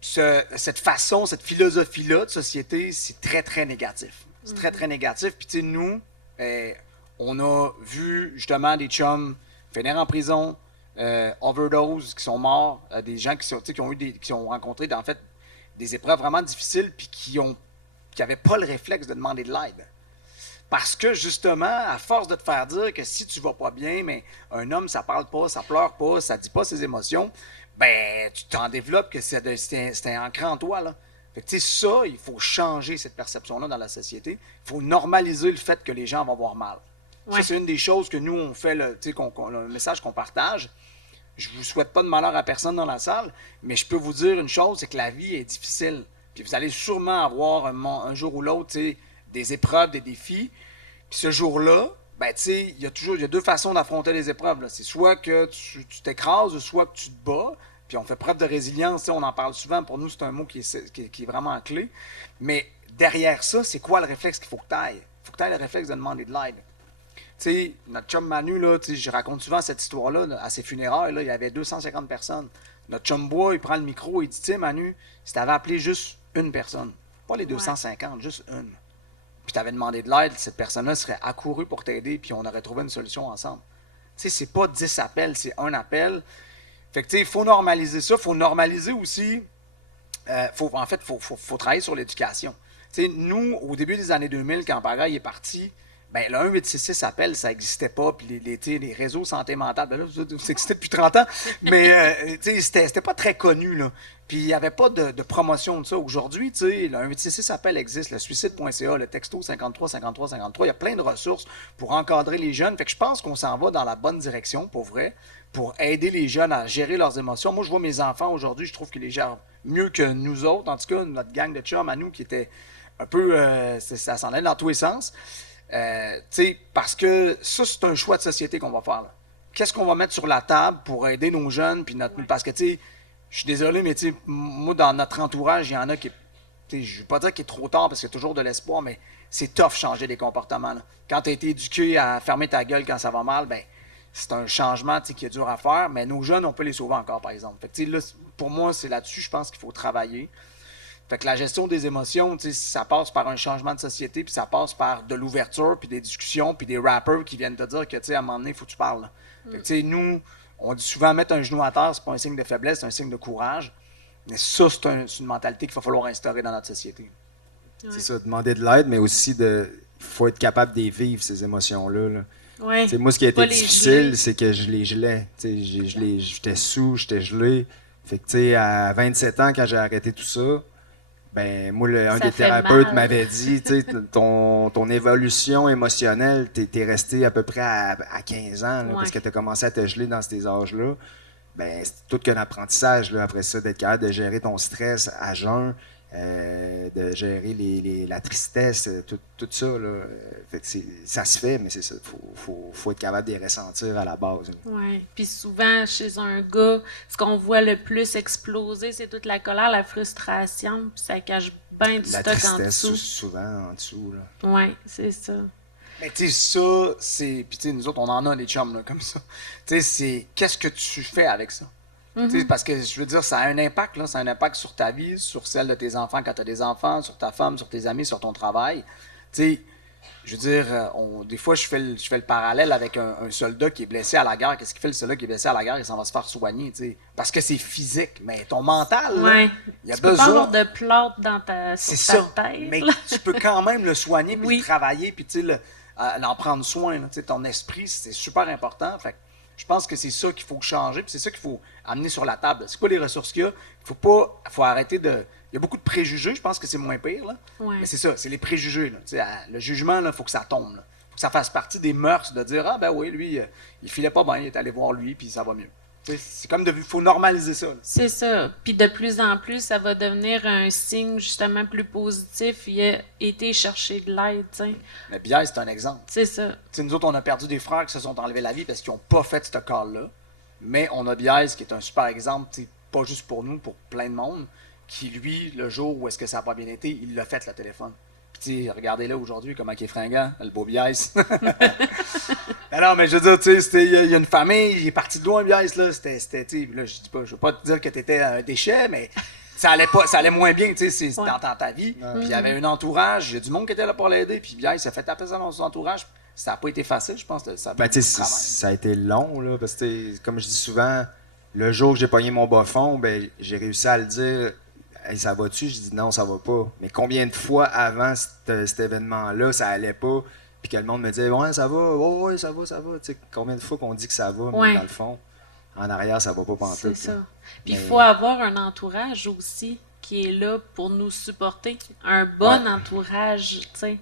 Cette façon, cette philosophie-là de société, c'est très, très négatif. C'est très, très négatif. Puis, tu sais, nous, on a vu justement des chums finir en prison, overdose, qui sont morts, des gens qui ont rencontré, en fait, des épreuves vraiment difficiles, puis qui n'avaient pas le réflexe de demander de l'aide. Parce que, justement, à force de te faire dire que si tu vas pas bien, mais un homme, ça parle pas, ça pleure pas, ça dit pas ses émotions, ben, tu t'en développes que c'est ancré en toi, là. Fait que, tu sais, ça, il faut changer cette perception-là dans la société. Il faut normaliser le fait que les gens vont avoir mal. Ouais. Ça, c'est une des choses que nous, on fait, le message qu'on partage. Je vous souhaite pas de malheur à personne dans la salle, mais je peux vous dire une chose, c'est que la vie est difficile. Puis vous allez sûrement avoir un jour ou l'autre, tu sais, des épreuves, des défis. Puis ce jour-là, ben, tu sais, il y a deux façons d'affronter les épreuves, là. C'est soit que tu t'écrases, soit que tu te bats. Puis on fait preuve de résilience, tu sais, on en parle souvent. Pour nous, c'est un mot qui est vraiment clé. Mais derrière ça, c'est quoi le réflexe qu'il faut que tu ailles? Il faut que tu ailles le réflexe de demander de l'aide. Tu sais, notre chum Manu, là, tu sais, je raconte souvent cette histoire-là, là, à ses funérailles, là, il y avait 250 personnes. Notre chum Bois, il prend le micro, il dit, tu sais, Manu, si tu avais appelé juste une personne, pas les 250, juste une, puis tu avais demandé de l'aide, cette personne-là serait accourue pour t'aider, puis on aurait trouvé une solution ensemble. Tu sais, c'est pas 10 appels, c'est un appel. Fait que, tu sais, il faut normaliser ça. Il faut normaliser aussi. En fait, faut travailler sur l'éducation. Tu sais, nous, au début des années 2000, quand Pagaille est parti, ben, le 1866 appel, ça n'existait pas. Puis les réseaux santé mentale, ben là, ça existait depuis 30 ans. Mais, tu sais, c'était pas très connu, là. Puis il n'y avait pas de promotion de ça. Aujourd'hui, tu sais, le 1866 appel existe, le suicide.ca, le texto 53 53 53. Il y a plein de ressources pour encadrer les jeunes. Fait que je pense qu'on s'en va dans la bonne direction, pour vrai, pour aider les jeunes à gérer leurs émotions. Moi, je vois mes enfants aujourd'hui, je trouve qu'ils les gèrent mieux que nous autres. En tout cas, notre gang de chums à nous qui était un peu... ça s'en allait dans tous les sens. Tu sais, parce que ça, c'est un choix de société qu'on va faire, là. Qu'est-ce qu'on va mettre sur la table pour aider nos jeunes? Puis parce que, tu sais, je suis désolé, mais tu sais, moi, dans notre entourage, il y en a qui... Je ne veux pas dire qu'il est trop tard parce qu'il y a toujours de l'espoir, mais c'est tough changer des comportements, là. Quand tu as été éduqué à fermer ta gueule quand ça va mal, ben c'est un changement qui est dur à faire, mais nos jeunes, on peut les sauver encore, par exemple. Fait que, là, pour moi, c'est là-dessus, je pense qu'il faut travailler. Fait que la gestion des émotions, ça passe par un changement de société, puis ça passe par de l'ouverture, puis des discussions, puis des rappers qui viennent te dire que, à un moment donné, il faut que tu parles. Fait que, nous, on dit souvent mettre un genou à terre, c'est pas un signe de faiblesse, c'est un signe de courage. Mais ça, c'est une mentalité qu'il va falloir instaurer dans notre société. Ouais. C'est ça, demander de l'aide, mais aussi il faut être capable de vivre, ces émotions-là, là. Ouais. Moi, ce qui a été difficile, c'est que je les gelais. J'étais sous, j'étais gelé. Fait que, à 27 ans, quand j'ai arrêté tout ça, ben moi, un des thérapeutes m'avait dit, ton évolution émotionnelle, t'es resté à peu près à 15 ans, là, parce que t'as commencé à te geler dans ces âges-là. Ben, c'est tout qu'un apprentissage, là, après ça, d'être capable de gérer ton stress à jeun, de gérer la tristesse, tout ça. Là. Fait que ça se fait, mais c'est ça. Faut être capable de les ressentir à la base. Oui. Puis souvent, chez un gars, ce qu'on voit le plus exploser, c'est toute la colère, la frustration, puis ça cache bien du stock en dessous. La tristesse, souvent, en dessous. Oui, c'est ça. Mais tu sais, ça, c'est... Puis tu sais, nous autres, on en a des chums, là, comme ça. Tu sais, c'est... Qu'est-ce que tu fais avec ça? Parce que, je veux dire, ça a un impact, là. Ça a un impact sur ta vie, sur celle de tes enfants quand tu as des enfants, sur ta femme, sur tes amis, sur ton travail. Tu sais, je veux dire, des fois, je fais le parallèle avec un soldat qui est blessé à la guerre. Qu'est-ce qu'il fait, le soldat qui est blessé à la guerre? Il s'en va se faire soigner, tu sais. Parce que c'est physique. Mais ton mental, là, il y a besoin... Tu peux pas avoir de plâtre dans sur ta tête. Mais tu peux quand même le soigner, puis le travailler, puis tu sais, en prendre soin. Là, ton esprit, c'est super important. Fait que je pense que c'est ça qu'il faut changer, puis c'est ça qu'il faut amener sur la table. C'est quoi les ressources qu'il y a? Faut arrêter de... Il y a beaucoup de préjugés, je pense que c'est moins pire. Là. Ouais. Mais c'est ça, c'est les préjugés. Là. Le jugement, il faut que ça tombe. Il faut que ça fasse partie des mœurs de dire, ah ben oui, lui, il filait pas bien, il est allé voir lui, puis ça va mieux. C'est comme il faut normaliser ça. Là. C'est ça. Puis de plus en plus, ça va devenir un signe justement plus positif. Il a été chercher de l'aide, t'sais. Mais Biaise, c'est un exemple. C'est ça. T'sais, nous autres, on a perdu des frères qui se sont enlevés la vie parce qu'ils n'ont pas fait ce call-là. Mais on a Biaise qui est un super exemple, pas juste pour nous, pour plein de monde, qui, lui, le jour où est-ce que ça n'a pas bien été, il l'a fait, le téléphone. Puis, regardez-là aujourd'hui, comment il est fringant, le beau Biaise. Non, mais je veux dire, tu sais, il y a une famille, il est parti de loin, Biaise, là. C'était, là, je dis pas, je veux pas te dire que t'étais un déchet, mais ça allait moins bien, tu sais, dans ta vie. Puis il y avait un entourage, il y a du monde qui était là pour l'aider, puis Biaise s'est fait taper ça dans son entourage. Ça n'a pas été facile, je pense. Ça a été long, là, parce que, comme je dis souvent, le jour que j'ai pogné mon bas fond, ben, j'ai réussi à le dire. Hey, ça va-tu? Je dis non, ça va pas. Mais combien de fois avant cet événement-là, ça allait pas, puis que le monde me disait ouais, ça va, ouais, ça va, ça va. Tu sais, combien de fois qu'on dit que ça va, mais dans le fond, en arrière, ça va pas pantoute. C'est ça. Puis il faut avoir un entourage aussi qui est là pour nous supporter. Un bon entourage, tu sais.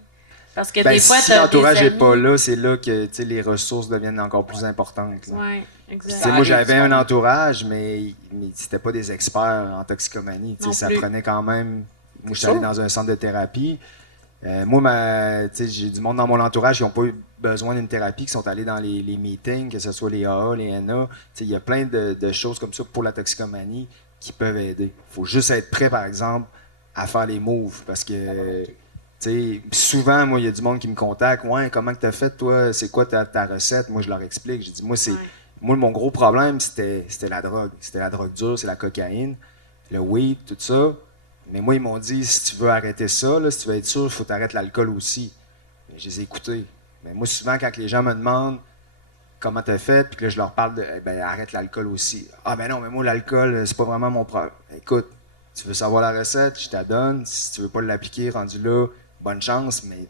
Parce que des fois, si l'entourage n'est pas là, c'est là que les ressources deviennent encore plus importantes. Oui, exactement. Moi, j'avais un entourage, mais c'était pas des experts en toxicomanie. Ça prenait quand même... Moi, je suis allé dans un centre de thérapie, Moi, tu sais, j'ai du monde dans mon entourage qui n'ont pas eu besoin d'une thérapie, qui sont allés dans les meetings, que ce soit les AA, les NA. Tu sais, il y a plein de choses comme ça pour la toxicomanie qui peuvent aider. Il faut juste être prêt, par exemple, à faire les moves. Parce que, tu sais, souvent, moi, il y a du monde qui me contacte. Ouais, comment tu as fait, toi? C'est quoi ta recette? Moi, je leur explique. J'ai dit, Ouais. moi, mon gros problème, c'était la drogue. C'était la drogue dure, c'est la cocaïne, le weed, tout ça. Mais moi, ils m'ont dit, si tu veux arrêter ça, là, si tu veux être sûr, il faut t'arrêter l'alcool aussi. Mais je les ai écoutés. Mais moi, souvent, quand les gens me demandent comment t'as fait, puis que là, je leur parle de, eh ben, arrête l'alcool aussi. Ah, ben non, mais moi, l'alcool, c'est pas vraiment mon problème. Écoute, tu veux savoir la recette, je te la donne. Si tu veux pas l'appliquer, rendu là, bonne chance, mais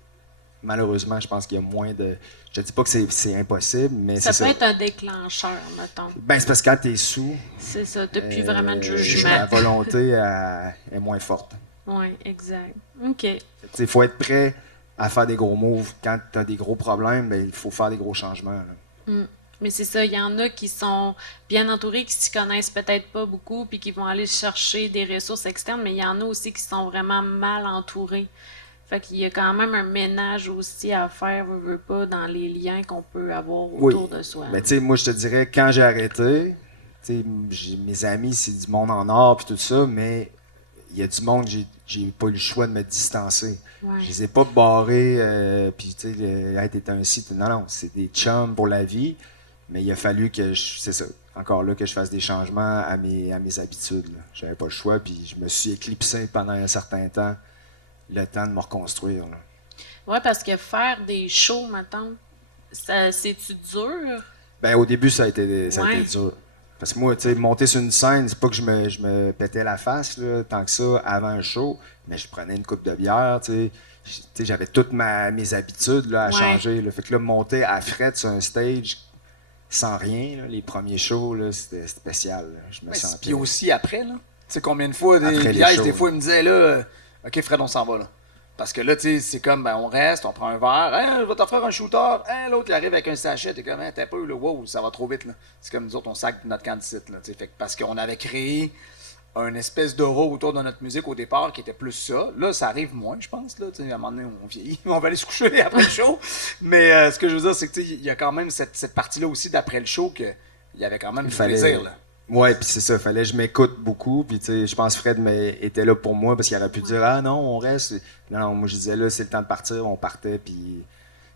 malheureusement, je pense qu'il y a moins de. Je te dis pas que c'est impossible, mais Ça c'est peut ça. être un déclencheur, mettons. Ben, c'est parce que quand t'es sous, C'est ça, depuis vraiment de la jugement. volonté est moins forte. Oui, exact. OK. Il faut être prêt à faire des gros moves. Quand tu as des gros problèmes, ben, il faut faire des gros changements. Là. Mm. Mais c'est ça, il y en a qui sont bien entourés, qui s'y connaissent peut-être pas beaucoup, puis qui vont aller chercher des ressources externes, mais il y en a aussi qui sont vraiment mal entourés. Fait qu'il y a quand même un ménage aussi à faire, veux pas, dans les liens qu'on peut avoir Oui. autour de soi. Mais tu sais, moi, je te dirais, quand j'ai arrêté, mes amis, c'est du monde en or puis tout ça, mais il y a du monde, j'ai pas eu le choix de me distancer. Ouais. Je les ai pas barrés, puis tu sais, hey, t'es un ci, non, non, c'est des chums pour la vie, mais il a fallu que c'est ça, encore là, que je fasse des changements à mes habitudes. Là. J'avais pas le choix, puis je me suis éclipsé pendant un certain temps, le temps de me reconstruire. Là. Ouais, parce que faire des shows, mettons, c'est-tu dur? Ben, au début, ça a été Ouais. dur. Parce que moi, tu sais, monter sur une scène, c'est pas que je me pétais la face, là, tant que ça, avant un show, mais je prenais une coupe de bière, tu sais. Tu sais, j'avais toutes mes habitudes là, à Ouais. changer. Là. Fait que là, monter à fret sur un stage sans rien, là, les premiers shows, là, c'était spécial. Là. Je me Ouais, sentais. puis aussi après, là. Tu sais, combien de fois, Après les Biès, shows, des fois, là. il me disait, là, OK, Fred, on s'en va, là. Parce que là, tu sais, c'est comme, ben, on reste, on prend un verre, hey, je vais t'offrir un shooter, hey, l'autre, il arrive avec un sachet, t'es comme, hey, t'as pas eu le wow, ça va trop vite, là. C'est comme nous autres, on sac notre candidate, là, tu sais. Fait que parce qu'on avait créé un espèce d'aura autour de notre musique au départ qui était plus ça. Là, ça arrive moins, je pense, là. Tu sais, à un moment donné, on vieillit, on va aller se coucher après le show. Mais ce que je veux dire, c'est que, tu sais, il y a quand même cette partie-là aussi d'après le show que il y avait quand même Il du fallait. plaisir, là. Ouais, puis c'est ça, fallait que je m'écoute beaucoup. Puis tu sais, je pense que Fred était là pour moi parce qu'il aurait pu dire ah non, on reste. Non, non, moi je disais là, c'est le temps de partir, on partait. Puis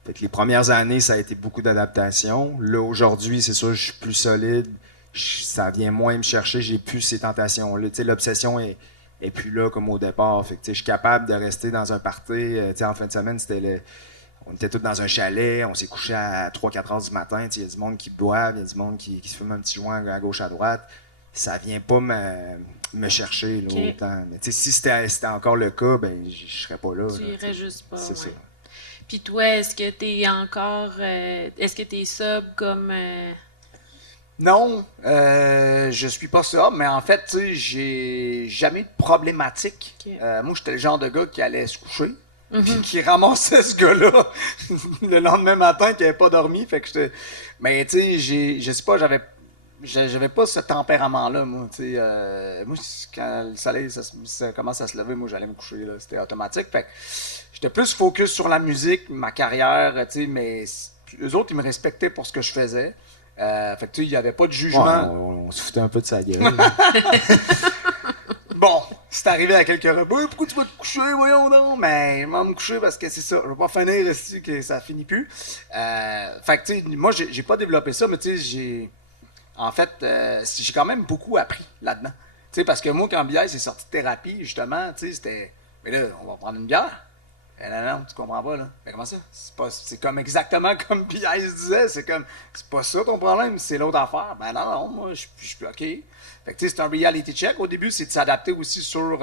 fait que les premières années, ça a été beaucoup d'adaptation. Là, aujourd'hui, c'est sûr, je suis plus solide. Ça vient moins me chercher, j'ai plus ces tentations-là. Tu sais, l'obsession est plus là comme au départ. Fait que tu sais, je suis capable de rester dans un party. Tu sais, en fin de semaine, on était tous dans un chalet, on s'est couché à 3-4 heures du matin. Il y a du monde qui boit, il y a du monde qui se fume un petit joint à gauche, à droite. Ça vient pas me chercher là, Ok. autant. Mais si c'était encore le cas, ben je serais pas là. Tu là, irais juste pas, c'est ouais. ça. Puis toi, est-ce que t'es encore... est-ce que t'es sub comme... Non, je suis pas ça, mais en fait, tu sais, j'ai jamais eu de problématique. Ok. Moi, j'étais le genre de gars qui allait se coucher, Mhm. puis qui ramassait ce gars-là le lendemain matin qui avait pas dormi. Fait que j'étais. Mais tu sais, je sais pas, j'avais pas ce tempérament-là, moi. Tu sais, moi, quand le soleil ça commence à se lever, moi, j'allais me coucher, là. C'était automatique. Fait que j'étais plus focus sur la musique, ma carrière, tu sais, mais eux autres, ils me respectaient pour ce que je faisais. Fait que tu sais, il n'y avait pas de Ouais, jugement. on se foutait un peu de sa gueule. Bon, c'est arrivé à quelques repas. Pourquoi tu vas te coucher, voyons donc? Mais je vais me coucher parce que c'est ça. Je vais pas finir ici que ça finit plus. Fait que tu sais, moi, j'ai pas développé ça, mais tu sais, en fait, j'ai quand même beaucoup appris là-dedans. Tu sais, parce que moi, quand Bière s'est sorti de thérapie, justement, tu sais, c'était. Mais là, on va prendre une bière. Eh non, non, tu comprends pas, là. Mais comment ça? C'est comme exactement comme Bière disait. C'est comme, c'est pas ça ton problème, c'est l'autre affaire. Ben non, non, moi, je suis OK. Fait que, tu sais, c'est un reality check. Au début, c'est de s'adapter aussi sur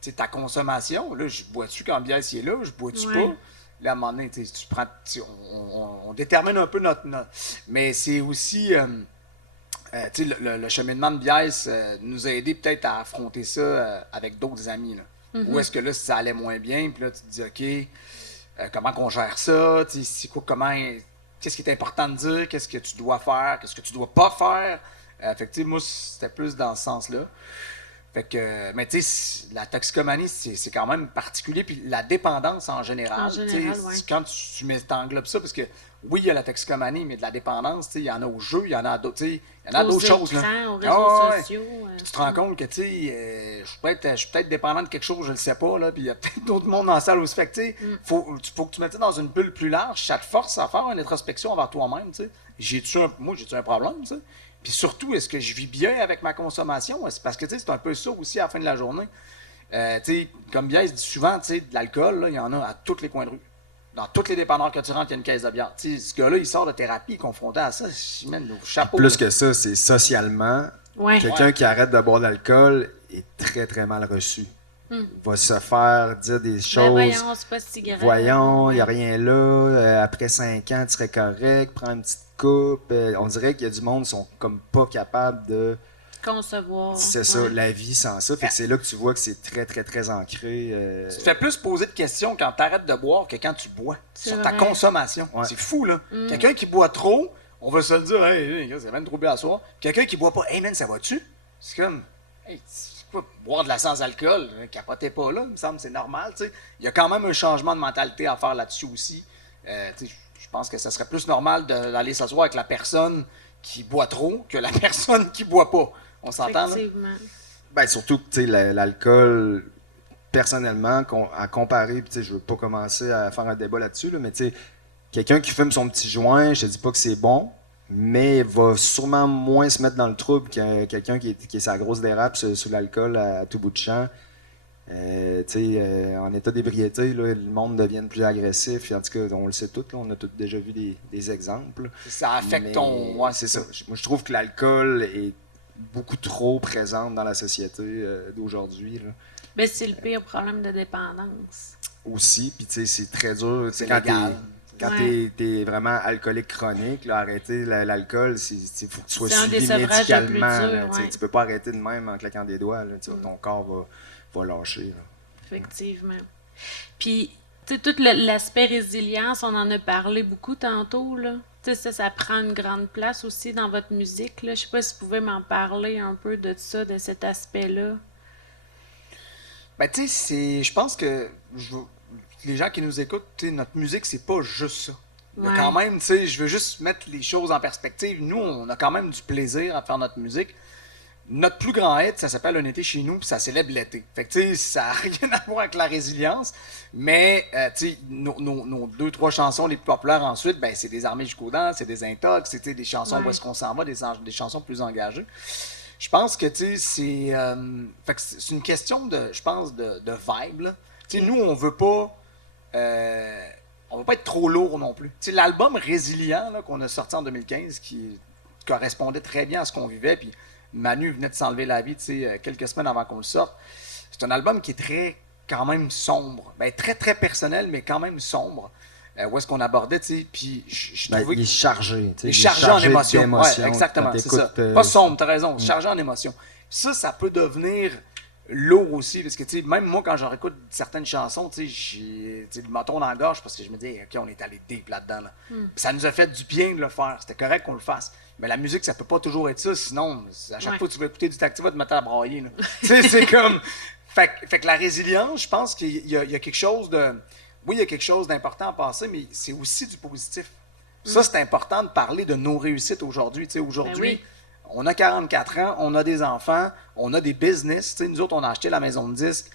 tu sais, ta consommation. Là, je bois-tu quand Bière est là? Je bois-tu Ouais. pas? Là, à un moment donné, tu sais, tu prends. On détermine un peu notre. Mais c'est aussi. Tu sais, le cheminement de Biès nous a aidé peut-être à affronter ça avec d'autres amis. Là. Où est-ce que là, ça allait moins bien, puis là, tu te dis, OK, comment qu'on gère ça? Tu sais, c'est quoi, comment, qu'est-ce qui est important de dire? Qu'est-ce que tu dois faire? Qu'est-ce que tu dois pas faire? Fait que, tu sais, moi, c'était plus dans ce sens-là. Fait que, mais tu sais, la toxicomanie, c'est quand même particulier. Puis la dépendance en général. En général, tu sais, ouais. quand t'englobes ça, parce que oui, il y a la toxicomanie, mais de la dépendance, tu sais, il y en a au jeu, il y en a à d'autres, tu sais, il y en a à Aux d'autres choses. Là. écrans, aux Ah, réseaux ouais, ouais. sociaux. Puis tu te rends compte que, tu sais, je suis peut-être dépendant de quelque chose, je le sais pas, là. Puis il y a peut-être d'autres mondes dans la salle aussi. Fait que, tu sais, faut que tu mettes ça dans une bulle plus large. Ça te force à faire une introspection envers toi-même, tu sais. Moi, j'ai-tu un problème, tu sais? Puis surtout, est-ce que je vis bien avec ma consommation? Parce que, tu sais, c'est un peu ça aussi à la fin de la journée. Tu sais, comme Biais dit souvent, tu sais, de l'alcool, là, il y en a à tous les coins de rue. Dans toutes les dépanneurs que tu rentres, il y a une caisse de bière. Tu sais, ce gars-là, il sort de thérapie confronté à ça. Je mets le chapeau. Plus là. que ça, c'est socialement. Ouais. Quelqu'un Ouais. qui arrête de boire de l'alcool est très, très mal reçu. Il va se faire dire des Ben choses. voyons, c'est pas si grave. Voyons, il n'y a Ouais. rien là. Après 5 ans, tu serais correct. Prends une petite coupe. On dirait qu'il y a du monde qui sont comme pas capables de. Concevoir. C'est ça, Ouais. la vie sans ça. Fait que c'est là que tu vois que c'est très, très, très ancré. Tu te fais plus poser de questions quand tu arrêtes de boire que quand tu bois. C'est Sur ta vrai. consommation. Ouais. C'est fou, là. Quelqu'un qui boit trop, on va se le dire, hey, c'est même trop bien à soir. Quelqu'un qui boit pas, hey man, ça va-tu? C'est comme, hey, c'est quoi, boire de la sans-alcool? Capotez pas là, il me semble, c'est normal, tu sais. Il y a quand même un changement de mentalité à faire là-dessus aussi. Tu sais, je pense que ça serait plus normal d'aller s'asseoir avec la personne qui boit trop que la personne qui boit pas. On s'entend, là? Effectivement. Ben, surtout que tu sais, l'alcool, personnellement, à comparer, puis tu sais, je veux pas commencer à faire un débat là-dessus, là, mais tu sais, quelqu'un qui fume son petit joint, je te dis pas que c'est bon, mais va sûrement moins se mettre dans le trouble que quelqu'un qui est sa grosse dérape sous l'alcool à tout bout de champ. En état d'ébriété, là, le monde devient plus agressif. En tout cas, on le sait tous, là, on a tous déjà vu des exemples. Ça affecte Mais ton. Ouais, c'est ça. Moi, je trouve que l'alcool est beaucoup trop présent dans la société d'aujourd'hui. Là. Ben, c'est le pire problème de dépendance. Aussi, puis tu sais, c'est très dur. Tu sais, C'est quand légal. quand Ouais. t'es vraiment alcoolique chronique, là, arrêter l'alcool, il faut que tu sois C'est un des suivi sevrages le plus médicalement. dur, Là, tu sais, ouais. Tu peux pas arrêter de même en claquant des doigts. Là, ton corps va lâcher. Là. Effectivement. Puis, tu sais, tout l'aspect résilience, on en a parlé beaucoup tantôt, là. Tu sais, ça prend une grande place aussi dans votre musique, là. Je sais pas si vous pouvez m'en parler un peu de ça, de cet aspect-là. Ben, tu sais, je pense que les gens qui nous écoutent, tu sais, notre musique, c'est pas juste ça. Il y a Ouais. quand même, tu sais, je veux juste mettre les choses en perspective. Nous, on a quand même du plaisir à faire notre musique. Notre plus grand hit, ça s'appelle Un été chez nous, puis ça célèbre l'été. Fait que, tu sais, ça n'a rien à voir avec la résilience. Mais, tu sais, nos deux, trois chansons les plus populaires ensuite, ben, c'est des Armées jusqu'aux dents, c'est des Intox, c'est tu sais, des chansons Ouais. où est-ce qu'on s'en va, des chansons plus engagées. Je pense que, tu sais, fait que c'est une question de, je pense, de vibe, là. Tu sais, nous, on veut pas être trop lourd non plus. Tu sais, l'album Résilient, là, qu'on a sorti en 2015, qui correspondait très bien à ce qu'on vivait, puis Manu venait de s'enlever la vie, tu sais, quelques semaines avant qu'on le sorte. C'est un album qui est très, quand même sombre. Ben, très, très personnel, mais quand même sombre. Où est-ce qu'on abordait, tu sais, puis je Ben, trouvais il est chargé. tu sais, il est chargé en émotion. d'émotions. Ouais, exactement, Quand c'est ça. t'écoutes, Pas sombre, t'as raison. Chargé en émotion. Ça peut devenir lourd aussi. Parce que, tu sais, même moi, quand je réécoute certaines chansons, tu sais, j'ai le menton dans la gorge parce que je me dis, OK, on est allé deep là-dedans. Là. Ça nous a fait du bien de le faire. C'était correct qu'on le fasse. Mais la musique, ça peut pas toujours être ça. Sinon, à chaque Ouais. fois que tu vas écouter du Tactiva, tu vas te mettre à brailler. là. Tu sais, c'est comme. Fait que la résilience, je pense qu'il y a quelque chose de. Oui, il y a quelque chose d'important à passer, mais c'est aussi du positif. Ça, c'est important de parler de nos réussites aujourd'hui. Tu sais, aujourd'hui, Ben oui. on a 44 ans, on a des enfants, on a des business. Tu sais, nous autres, on a acheté la maison de disques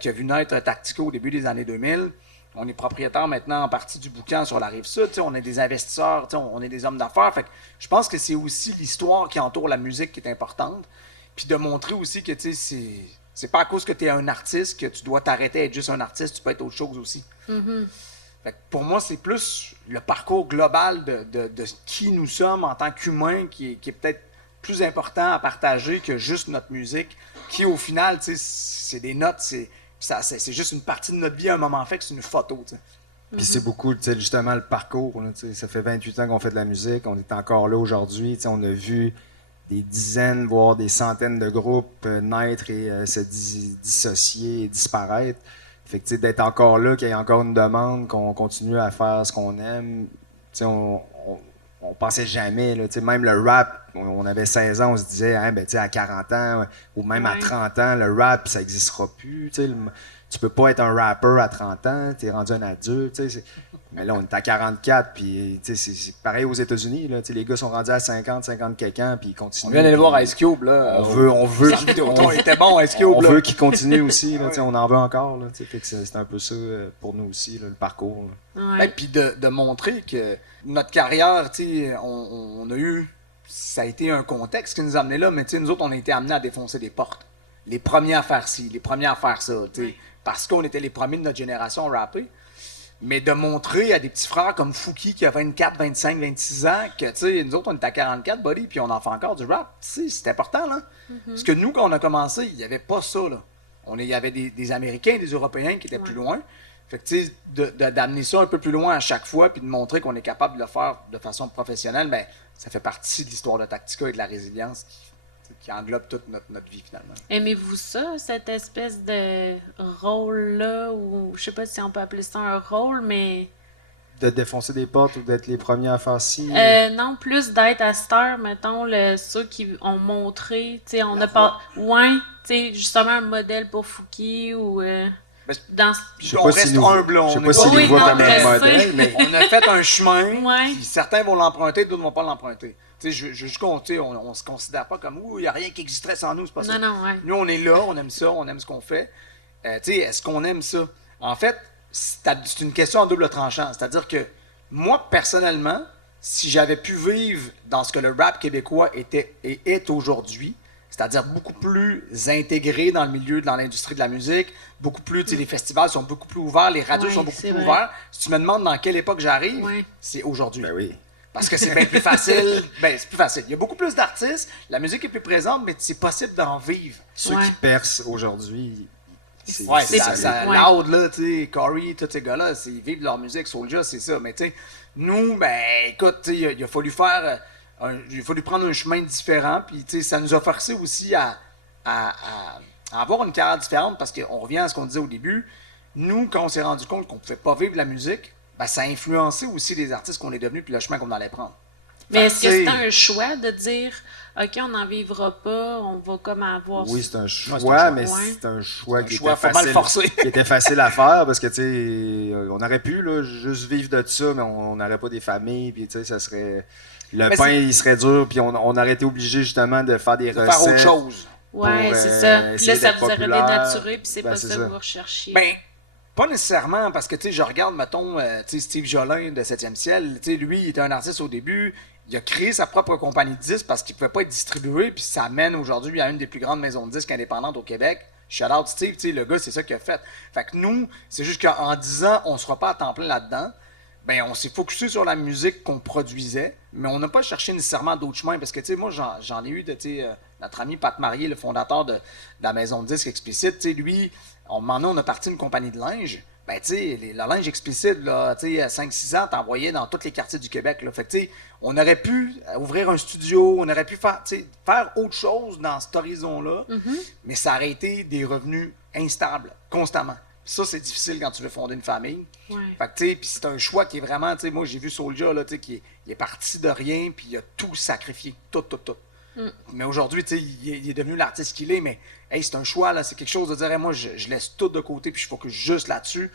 qui a vu naître Tactico au début des années 2000. On est propriétaire maintenant en partie du boucan sur la rive sud. Tu sais, on est des investisseurs, tu sais, on est des hommes d'affaires. Fait que je pense que c'est aussi l'histoire qui entoure la musique qui est importante. Puis de montrer aussi que tu sais, c'est pas à cause que tu es un artiste que tu dois t'arrêter à être juste un artiste, tu peux être autre chose aussi. Fait que pour moi, c'est plus le parcours global de qui nous sommes en tant qu'humains qui est peut-être plus important à partager que juste notre musique, qui au final, tu sais, c'est des notes, c'est juste une partie de notre vie à un moment fait que c'est une photo. Tu sais. Puis c'est beaucoup, tu sais, justement, le parcours. Là, tu sais, ça fait 28 ans qu'on fait de la musique. On est encore là aujourd'hui. Tu sais, on a vu des dizaines, voire des centaines de groupes naître et se dissocier et disparaître. Fait que, tu sais, d'être encore là, qu'il y ait encore une demande, qu'on continue à faire ce qu'on aime, tu sais, on pensait jamais, là, tu sais, même le rap, on avait 16 ans, on se disait, hein, ben, tu sais, à 40 ans ou même à Ouais. 30 ans, le rap, ça n'existera plus. Tu sais, tu peux pas être un rapper à 30 ans, tu es rendu un adulte. Tu sais, mais là, on est à 44, puis tu sais, c'est pareil aux États-Unis. Là, tu sais, les gars sont rendus à 50, 50 quelqu'un, puis ils continuent. On vient d'aller puis voir Ice Cube, là. on veut, Centre Vidéotron, il était bon, Ice Cube, on là. veut qu'ils continuent aussi. Là, Ah tu sais, ouais. on en veut encore. Là, tu sais, fait que c'est un peu ça pour nous aussi, là, le parcours. Là. Ouais. Ben, puis de montrer que notre carrière, tu sais, on a eu, ça a été un contexte qui nous a amenés là, mais tu sais, nous autres, on a été amenés à défoncer des portes. Les premiers à faire ci, les premiers à faire ça, tu sais, Ouais. parce qu'on était les premiers de notre génération à rapper. Mais de montrer à des petits frères comme Fouki qui a 24, 25, 26 ans que, tu sais, nous autres, on est à 44, buddy, puis on en fait encore du rap. Tu sais, c'est important, là. Parce que nous, quand on a commencé, il n'y avait pas ça, là. Il y avait des Américains, des Européens qui étaient plus loin. Fait que, tu sais, d'amener ça un peu plus loin à chaque fois, puis de montrer qu'on est capable de le faire de façon professionnelle, ben, ça fait partie de l'histoire de Tactica et de la résilience qui englobe toute notre vie, finalement. Aimez-vous ça, cette espèce de rôle-là, ou je sais pas si on peut appeler ça un rôle, mais De défoncer des portes ou d'être les premiers à faire ci. non, plus d'être à cette heure, mettons, ceux qui ont montré, tu sais, on La a pas, ouais, tu sais, justement un modèle pour Fouki ou Ben, dans, Je sais on pas reste si nous, humble, je on sais est pas s'ils Oui, nous voient non, comme je un sais. modèle, mais on a fait un chemin, Ouais. puis certains vont l'emprunter, d'autres ne vont pas l'emprunter. Tu sais, juste qu'on, tu sais, on se considère pas comme, ouh, il n'y a rien qui existerait sans nous, c'est pas ça. non, non, ouais. Nous, on est là, on aime ça, on aime ce qu'on fait. Tu sais, est-ce qu'on aime ça? En fait, c'est une question en double tranchant. C'est-à-dire que moi, personnellement, si j'avais pu vivre dans ce que le rap québécois était et est aujourd'hui, c'est-à-dire beaucoup plus intégré dans le milieu, dans l'industrie de la musique, beaucoup plus, tu sais, les festivals sont beaucoup plus ouverts, les radios Ouais, sont beaucoup c'est plus vrai. ouverts. Si tu me demandes dans quelle époque j'arrive, Ouais. c'est aujourd'hui. ben oui. Parce que c'est bien plus facile. Ben, c'est plus facile. Il y a beaucoup plus d'artistes, la musique est plus présente, mais c'est possible d'en vivre. Ceux Ouais. qui percent aujourd'hui, Ouais, C'est- ça ouais. loud, là, tu sais, Corey, tous ces gars-là, ils vivent de leur musique, Soulja, c'est ça. Mais tu sais, nous, ben, écoute, tu sais, il a fallu faire, il a fallu prendre un chemin différent, puis tu sais, ça nous a forcé aussi à, à avoir une carrière différente, parce qu'on revient à ce qu'on disait au début. Nous, quand on s'est rendu compte qu'on ne pouvait pas vivre de la musique, ben, ça a influencé aussi les artistes qu'on est devenus, puis le chemin qu'on allait prendre. Mais Fait est-ce que tu sais, c'est un choix de dire, OK, on n'en vivra pas, on va comme avoir... oui, c'est un choix, c'est un choix. mais Ouais. c'est un choix qui choix, était faut mal facile, forcer. qui était facile à faire parce que, tu sais, on aurait pu là, juste vivre de ça, mais on n'aurait pas des familles, puis, tu sais, ça serait... Le Mais pain, c'est- il serait dur, puis on aurait été obligé, justement, de faire des faire recettes. autre chose. Ouais, pour, c'est ça. Puis là, essayer ça d'être vous aurait populaire. dénaturé, puis c'est Ben, pas c'est ça que ça. vous recherchiez. Ben, pas nécessairement, parce que, tu sais, je regarde, mettons, tu sais, Steve Jolin de 7e ciel, tu sais, lui, il était un artiste au début, il a créé sa propre compagnie de disques parce qu'il pouvait pas être distribué, puis ça amène aujourd'hui à une des plus grandes maisons de disques indépendantes au Québec. Shout out Steve, tu sais, le gars, c'est ça qu'il a fait. Fait que nous, c'est juste qu'en 10 ans, on sera pas à temps plein là-dedans. Ben, on s'est focusé sur la musique qu'on produisait, mais on n'a pas cherché nécessairement d'autres chemins, parce que, tu sais, moi, j'en ai eu de, tu sais, notre ami Pat Marier, le fondateur de la maison de disques Explicite, tu sais, lui, on a parti une compagnie de linge. Ben, tu sais, le linge explicite, là, tu sais, à 5-6 ans, t'envoyais dans tous les quartiers du Québec, là. Fait que, tu sais, on aurait pu ouvrir un studio, on aurait pu faire, tu sais, faire autre chose dans cet horizon-là, mais ça aurait été des revenus instables, constamment. Ça, c'est difficile quand tu veux fonder une famille. Ouais. Fait que, tu sais, puis c'est un choix qui est vraiment, tu sais, moi, j'ai vu Soulja, là, tu sais, il est parti de rien, puis il a tout sacrifié, tout. Mais aujourd'hui, tu sais, il est devenu l'artiste qu'il est, mais hey, c'est un choix, là, c'est quelque chose de dire, hey, moi, je laisse tout de côté, puis je focus juste là-dessus.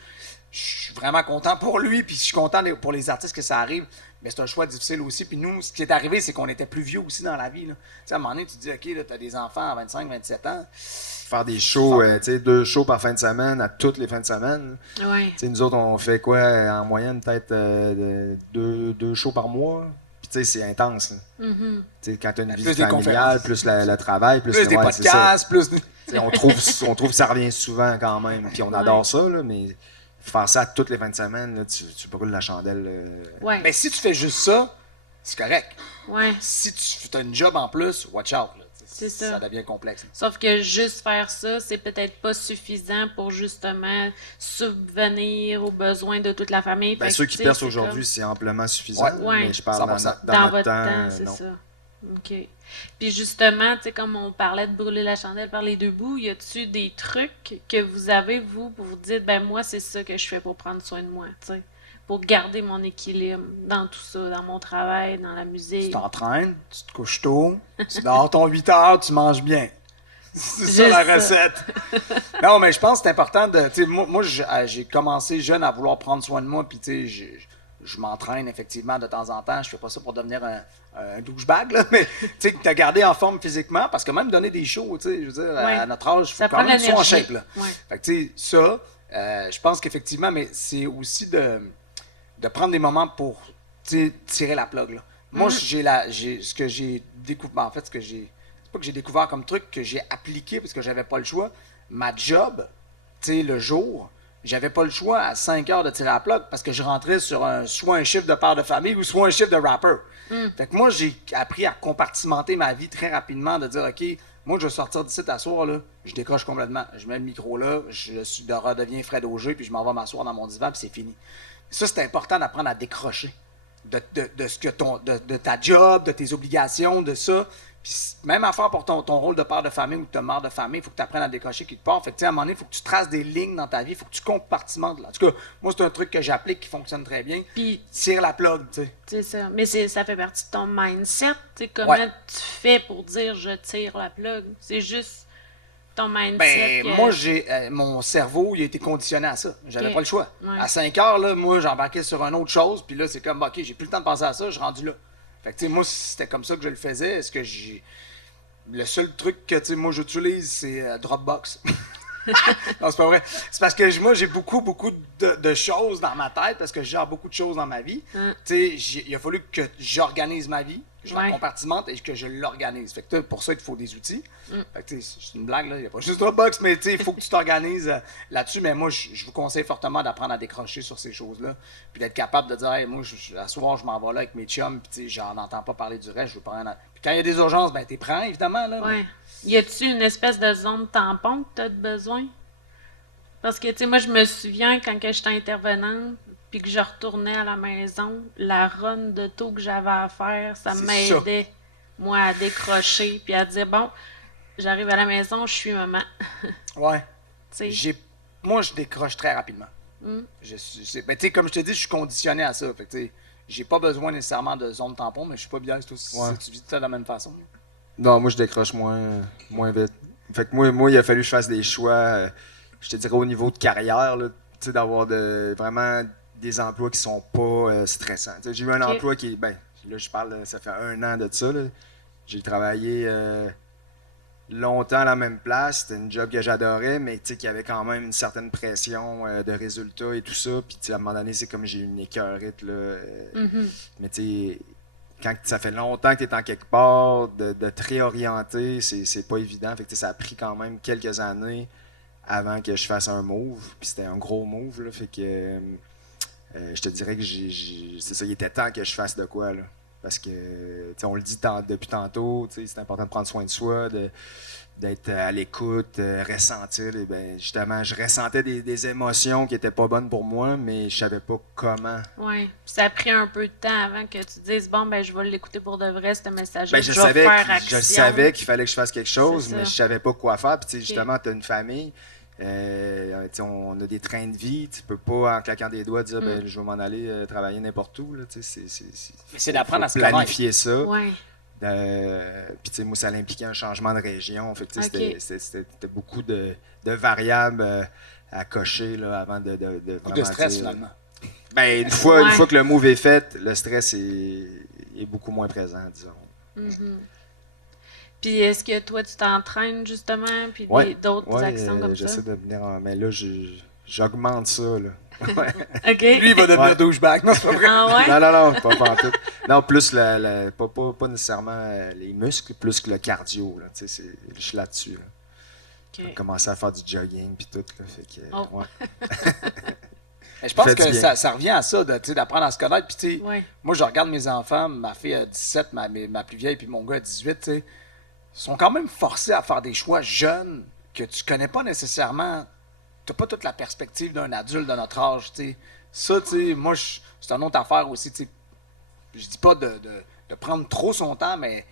Je suis vraiment content pour lui, puis je suis content pour les artistes que ça arrive, mais c'est un choix difficile aussi. Puis nous, ce qui est arrivé, c'est qu'on était plus vieux aussi dans la vie, là. Tu sais, à un moment donné, tu te dis, OK, là, t'as des enfants à 25, 27 ans. Faire des shows, tu sais, 2 shows par fin de semaine, à toutes les fins de semaine. Ouais. Tu sais, nous autres, on fait quoi, en moyenne, peut-être 2 shows par mois. Puis, tu sais, c'est intense. Là. Mhm. Tu sais, quand tu as une Plus vie des familiale, conférences. plus le travail, plus Plus des ouais, c'est ça. podcasts, plus... Tu sais, on trouve que ça revient souvent quand même. Puis on adore ça, là, mais faire ça toutes les fins de semaine, là, tu brûles la chandelle. Ouais. Mais si tu fais juste ça, c'est correct. Ouais. Si tu as une job en plus, watch out, là. C'est ça. Ça devient complexe. Sauf que juste faire ça, c'est peut-être pas suffisant pour justement subvenir aux besoins de toute la famille. Ben, Fait que, ceux qui tu sais, percent c'est aujourd'hui, c'est amplement suffisant. Ouais. Mais je parle 100%. dans dans notre votre temps, c'est non. ça. OK. Puis justement, tu sais, comme on parlait de brûler la chandelle par les deux bouts, y a-tu des trucs que vous avez, vous, pour vous dire, ben moi, c'est ça que je fais pour prendre soin de moi, tu sais? pour garder mon équilibre dans tout ça, dans mon travail, dans la Tu musique. t'entraînes, tu te couches tôt, tu dors ton 8 heures, tu manges bien. C'est ça Juste la ça. recette. Non, mais je pense que c'est important de. Tu sais, moi, j'ai commencé jeune à vouloir prendre soin de moi, puis tu sais, je m'entraîne effectivement de temps en temps. Je fais pas ça pour devenir un douchebag, là, mais tu sais, te garder en forme physiquement, parce que même donner des shows, tu sais, je veux dire, Ouais. à notre âge, il faut Ça quand prend de même que tu sois en l'énergie. shape, là. Ouais. Fait que tu sais, ça, je pense qu'effectivement, mais c'est aussi de prendre des moments pour tu sais, tirer la plug, là. Moi, ce que j'ai découvert, en fait, c'est pas que j'ai découvert comme truc, que j'ai appliqué parce que j'avais pas le choix. Ma job, tu sais, le jour, j'avais pas le choix à 5 heures de tirer la plug parce que je rentrais sur soit un chiffre de père de famille ou soit un chiffre de rapper. Fait que moi, j'ai appris à compartimenter ma vie très rapidement, de dire, OK, moi, je vais sortir d'ici à soir, là, je décroche complètement. Je mets le micro là, redeviens Fred Auger, puis je m'en vais m'asseoir dans mon divan, puis c'est fini. Ça, c'est important d'apprendre à décrocher de ce que de ta job, de tes obligations, de ça. Puis même affaire pour ton rôle de père de famille ou de mère de famille, il faut que tu apprennes à décrocher quelque part. Fait que, tu sais, à un moment donné, il faut que tu traces des lignes dans ta vie, il faut que tu compartimentes. Là. En tout cas, moi, c'est un truc que j'applique qui fonctionne très bien. Puis, Tire la plug, tu sais. c'est ça. Mais ça fait partie de ton mindset. Tu sais, comment Ouais. tu fais pour dire je tire la plug? C'est juste ton mindset. Ben, que- moi, mon cerveau, il a été conditionné à ça. J'avais Ok. pas le choix. Ouais. À 5 heures, là, moi, j'embarquais sur une autre chose, puis là, c'est comme, OK, j'ai plus le temps de penser à ça, je suis rendu là. Fait que, tu sais, moi, c'était comme ça que je le faisais. Est-ce que j'ai. Le seul truc que, tu sais, moi, j'utilise, c'est Dropbox. Non, c'est pas vrai. C'est parce que moi, j'ai beaucoup de choses dans ma tête, parce que je gère beaucoup de choses dans ma vie. Hein. Tu sais, il a fallu que j'organise ma vie, que je la Ouais. compartimente et que je l'organise. Fait que pour ça, il te faut des outils. Fait que tu sais, c'est une blague, là. Il n'y a pas juste Dropbox, mais tu sais, il faut que tu t'organises là-dessus. Mais moi, je vous conseille fortement d'apprendre à décrocher sur ces choses-là. Puis d'être capable de dire, hey, moi, à soir, je m'en vais là avec mes chums, puis tu sais, j'en entends pas parler du reste, je veux prendre. Puis quand il y a des urgences, ben, t'es prends, évidemment, là. Ouais. Y a-tu une espèce de zone tampon que tu as besoin? Parce que, tu sais, moi, je me souviens quand que j'étais intervenante, puis que je retournais à la maison, la run de taux que j'avais à faire, ça C'est m'aidait, moi, à décrocher, puis à dire, bon, j'arrive à la maison, je suis maman. Ouais. Tu sais, Moi, je décroche très rapidement. Mm. Ben, tu sais, comme je te dis, je suis conditionné à ça. Fait que, tu sais, j'ai pas besoin nécessairement de zone tampon, mais je suis pas bien si Ouais. tu vis de ça de la même façon. Non, moi, je décroche moins vite. Fait que moi, il a fallu que je fasse des choix, je te dirais, au niveau de carrière, là, tu sais, d'avoir vraiment des emplois qui sont pas stressants. Tu sais, j'ai eu un Ok. emploi qui, ben, là, je parle, ça fait 1 an de ça, là. J'ai travaillé longtemps à la même place. C'était une job que j'adorais, mais tu sais, qui avait quand même une certaine pression de résultats et tout ça. Puis, tu sais, à un moment donné, c'est comme j'ai une écœurite, là. Mhm. Mais tu sais, quand ça fait longtemps que tu es en quelque part, de te réorienter, c'est pas évident. Fait que, tu sais, ça a pris quand même quelques années avant que je fasse un move. Puis c'était un gros move, là. Fait que je te dirais que c'est ça, il était temps que je fasse de quoi, là. Parce que, tu sais, on le dit depuis tantôt, tu sais, c'est important de prendre soin de soi, d'être à l'écoute, ressentir. Et ben, justement, je ressentais des émotions qui étaient pas bonnes pour moi, mais je savais pas comment. Ouais. Puis ça a pris un peu de temps avant que tu dises, bon, ben, je vais l'écouter pour de vrai, ce message-là. Ben, je vais savais, faire je action. savais qu'il fallait que je fasse quelque chose, C'est mais ça. je savais pas quoi faire. Puis, tu sais, justement, tu as une famille, tu sais, on a des trains de vie. Tu peux pas, en claquant des doigts, dire ben, je vais m'en aller travailler n'importe où. Là, tu sais, Mais c'est d'apprendre faut à se connaître. planifier ça. Ouais. Puis, tu sais, moi, ça impliquait un changement de région. Fait que, tu sais, Ok. c'était beaucoup de variables à cocher là, avant de Beaucoup de vraiment stress, dire- finalement. Ben, une Ouais. fois que le move est fait, le stress est beaucoup moins présent, disons. Mhm. Puis est-ce que toi, tu t'entraînes justement, puis Ouais, d'autres actions comme ça? j'essaie de venir mais là, j'augmente ça, là. Ouais. OK. Lui, il va devenir Ouais. douchebag. Non, c'est pas vrai. Ah ouais? Non, pas pantoute. Non, plus pas nécessairement les muscles, plus que le cardio, là. Tu sais, je suis là-dessus, là. OK. J'ai commencé à faire du jogging, puis tout, là. Fait que, Oh. ouais. Mais je pense Fait du que bien. ça revient à ça, tu sais, d'apprendre à se connaître. Puis, tu sais, Ouais. moi, je regarde mes enfants, ma fille a 17, ma plus vieille, puis mon gars a 18, tu sais, ils sont quand même forcés à faire des choix jeunes que tu connais pas nécessairement. T'as pas toute la perspective d'un adulte de notre âge, tu sais. Ça, tu sais, moi, c'est une autre affaire aussi, tu sais. Je dis pas de prendre trop son temps, mais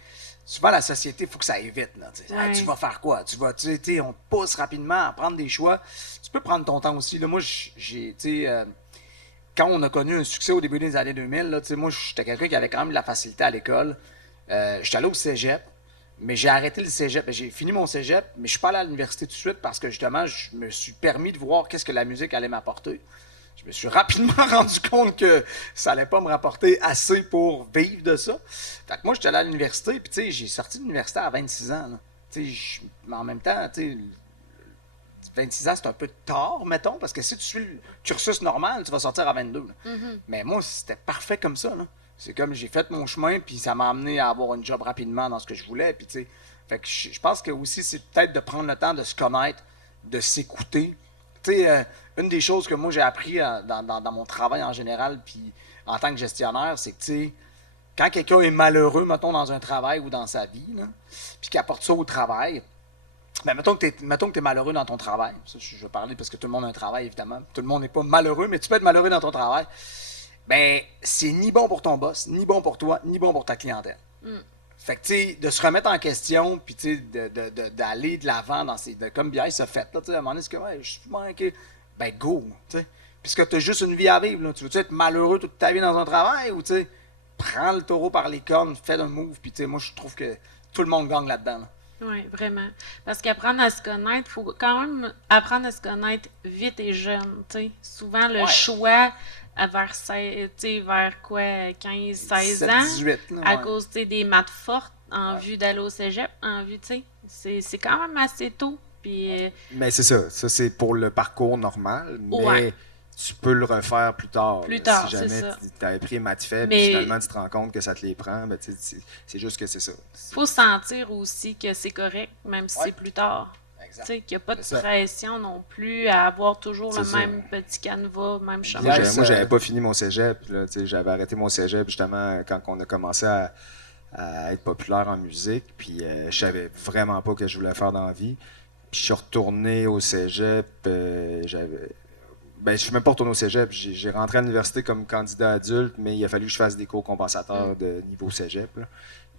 souvent, la société, il faut que ça aille vite, là, tu sais. Ouais. Hey, tu vas faire quoi? Tu sais, on te pousse rapidement à prendre des choix. Tu peux prendre ton temps aussi. Là, moi, j'ai, tu sais... quand on a connu un succès au début des années 2000, là, moi, j'étais quelqu'un qui avait quand même de la facilité à l'école. J'étais allé au cégep, mais j'ai arrêté le cégep. J'ai fini mon cégep, mais je suis pas allé à l'université tout de suite parce que justement, je me suis permis de voir qu'est-ce que la musique allait m'apporter. Je me suis rapidement rendu compte que ça allait pas me rapporter assez pour vivre de ça. Fait que moi, j'étais allé à l'université, puis tu sais, j'ai sorti de l'université à 26 ans. Mais en même temps, tu sais, 26 ans, c'est un peu tard, mettons, parce que si tu suis le cursus normal, tu vas sortir à 22. Mais moi, c'était parfait comme ça. Là. C'est comme j'ai fait mon chemin, puis ça m'a amené à avoir un job rapidement dans ce que je voulais. Puis, tu sais, fait que je pense que aussi, c'est peut-être de prendre le temps de se connaître, de s'écouter. Tu sais, une des choses que moi, j'ai appris dans mon travail en général, puis en tant que gestionnaire, c'est que, tu sais, quand quelqu'un est malheureux, mettons, dans un travail ou dans sa vie, là, puis qu'il apporte ça au travail, ben, mettons que tu es malheureux dans ton travail. Ça, je veux parler parce que tout le monde a un travail, évidemment. Tout le monde n'est pas malheureux, mais tu peux être malheureux dans ton travail. Ben, c'est ni bon pour ton boss, ni bon pour toi, ni bon pour ta clientèle. Fait que, tu sais, de se remettre en question, puis, tu sais, d'aller de l'avant dans ces. Comme Biaï s'est fait, là, tu sais, à un moment donné, c'est comme, ouais, je suis manqué. Ben, go, tu sais. Puisque tu as juste une vie à vivre, là. Tu veux-tu être malheureux toute ta vie dans un travail, ou, tu sais, prends le taureau par les cornes, fais un move, puis, tu sais, moi, je trouve que tout le monde gagne là-dedans, là. Oui, vraiment. Parce qu'apprendre à se connaître, il faut quand même apprendre à se connaître vite et jeune, tu sais. Souvent, le Ouais. choix vers, vers quoi, 15, 16 ans, 18, là, à ouais. cause des maths fortes en vue d'aller au cégep, en vue, tu sais, c'est quand même assez tôt. Puis, Mais c'est ça. Ça, c'est pour le parcours normal, mais Ouais. tu peux le refaire plus tard. Plus là. tard, Si c'est jamais ça. tu avais pris maths faibles, Mais- puis finalement tu te rends compte que ça te les prend, ben, c'est juste que c'est ça. faut sentir aussi que c'est correct, même si Ouais. c'est plus tard. Exact. Tu sais, qu'il n'y a pas de C'est ça. pression non plus à avoir toujours le C'est ça. même petit canevas, même chemin. Moi, Yes, j'avais pas fini mon cégep. Là, tu sais, j'avais arrêté mon cégep justement quand on a commencé à être populaire en musique. Puis je savais vraiment pas ce que je voulais faire dans la vie. Puis je suis retourné au cégep. Ben, je suis même pas retourné au cégep. J'ai rentré à l'université comme candidat adulte, mais il a fallu que je fasse des cours compensateurs de niveau cégep. Là.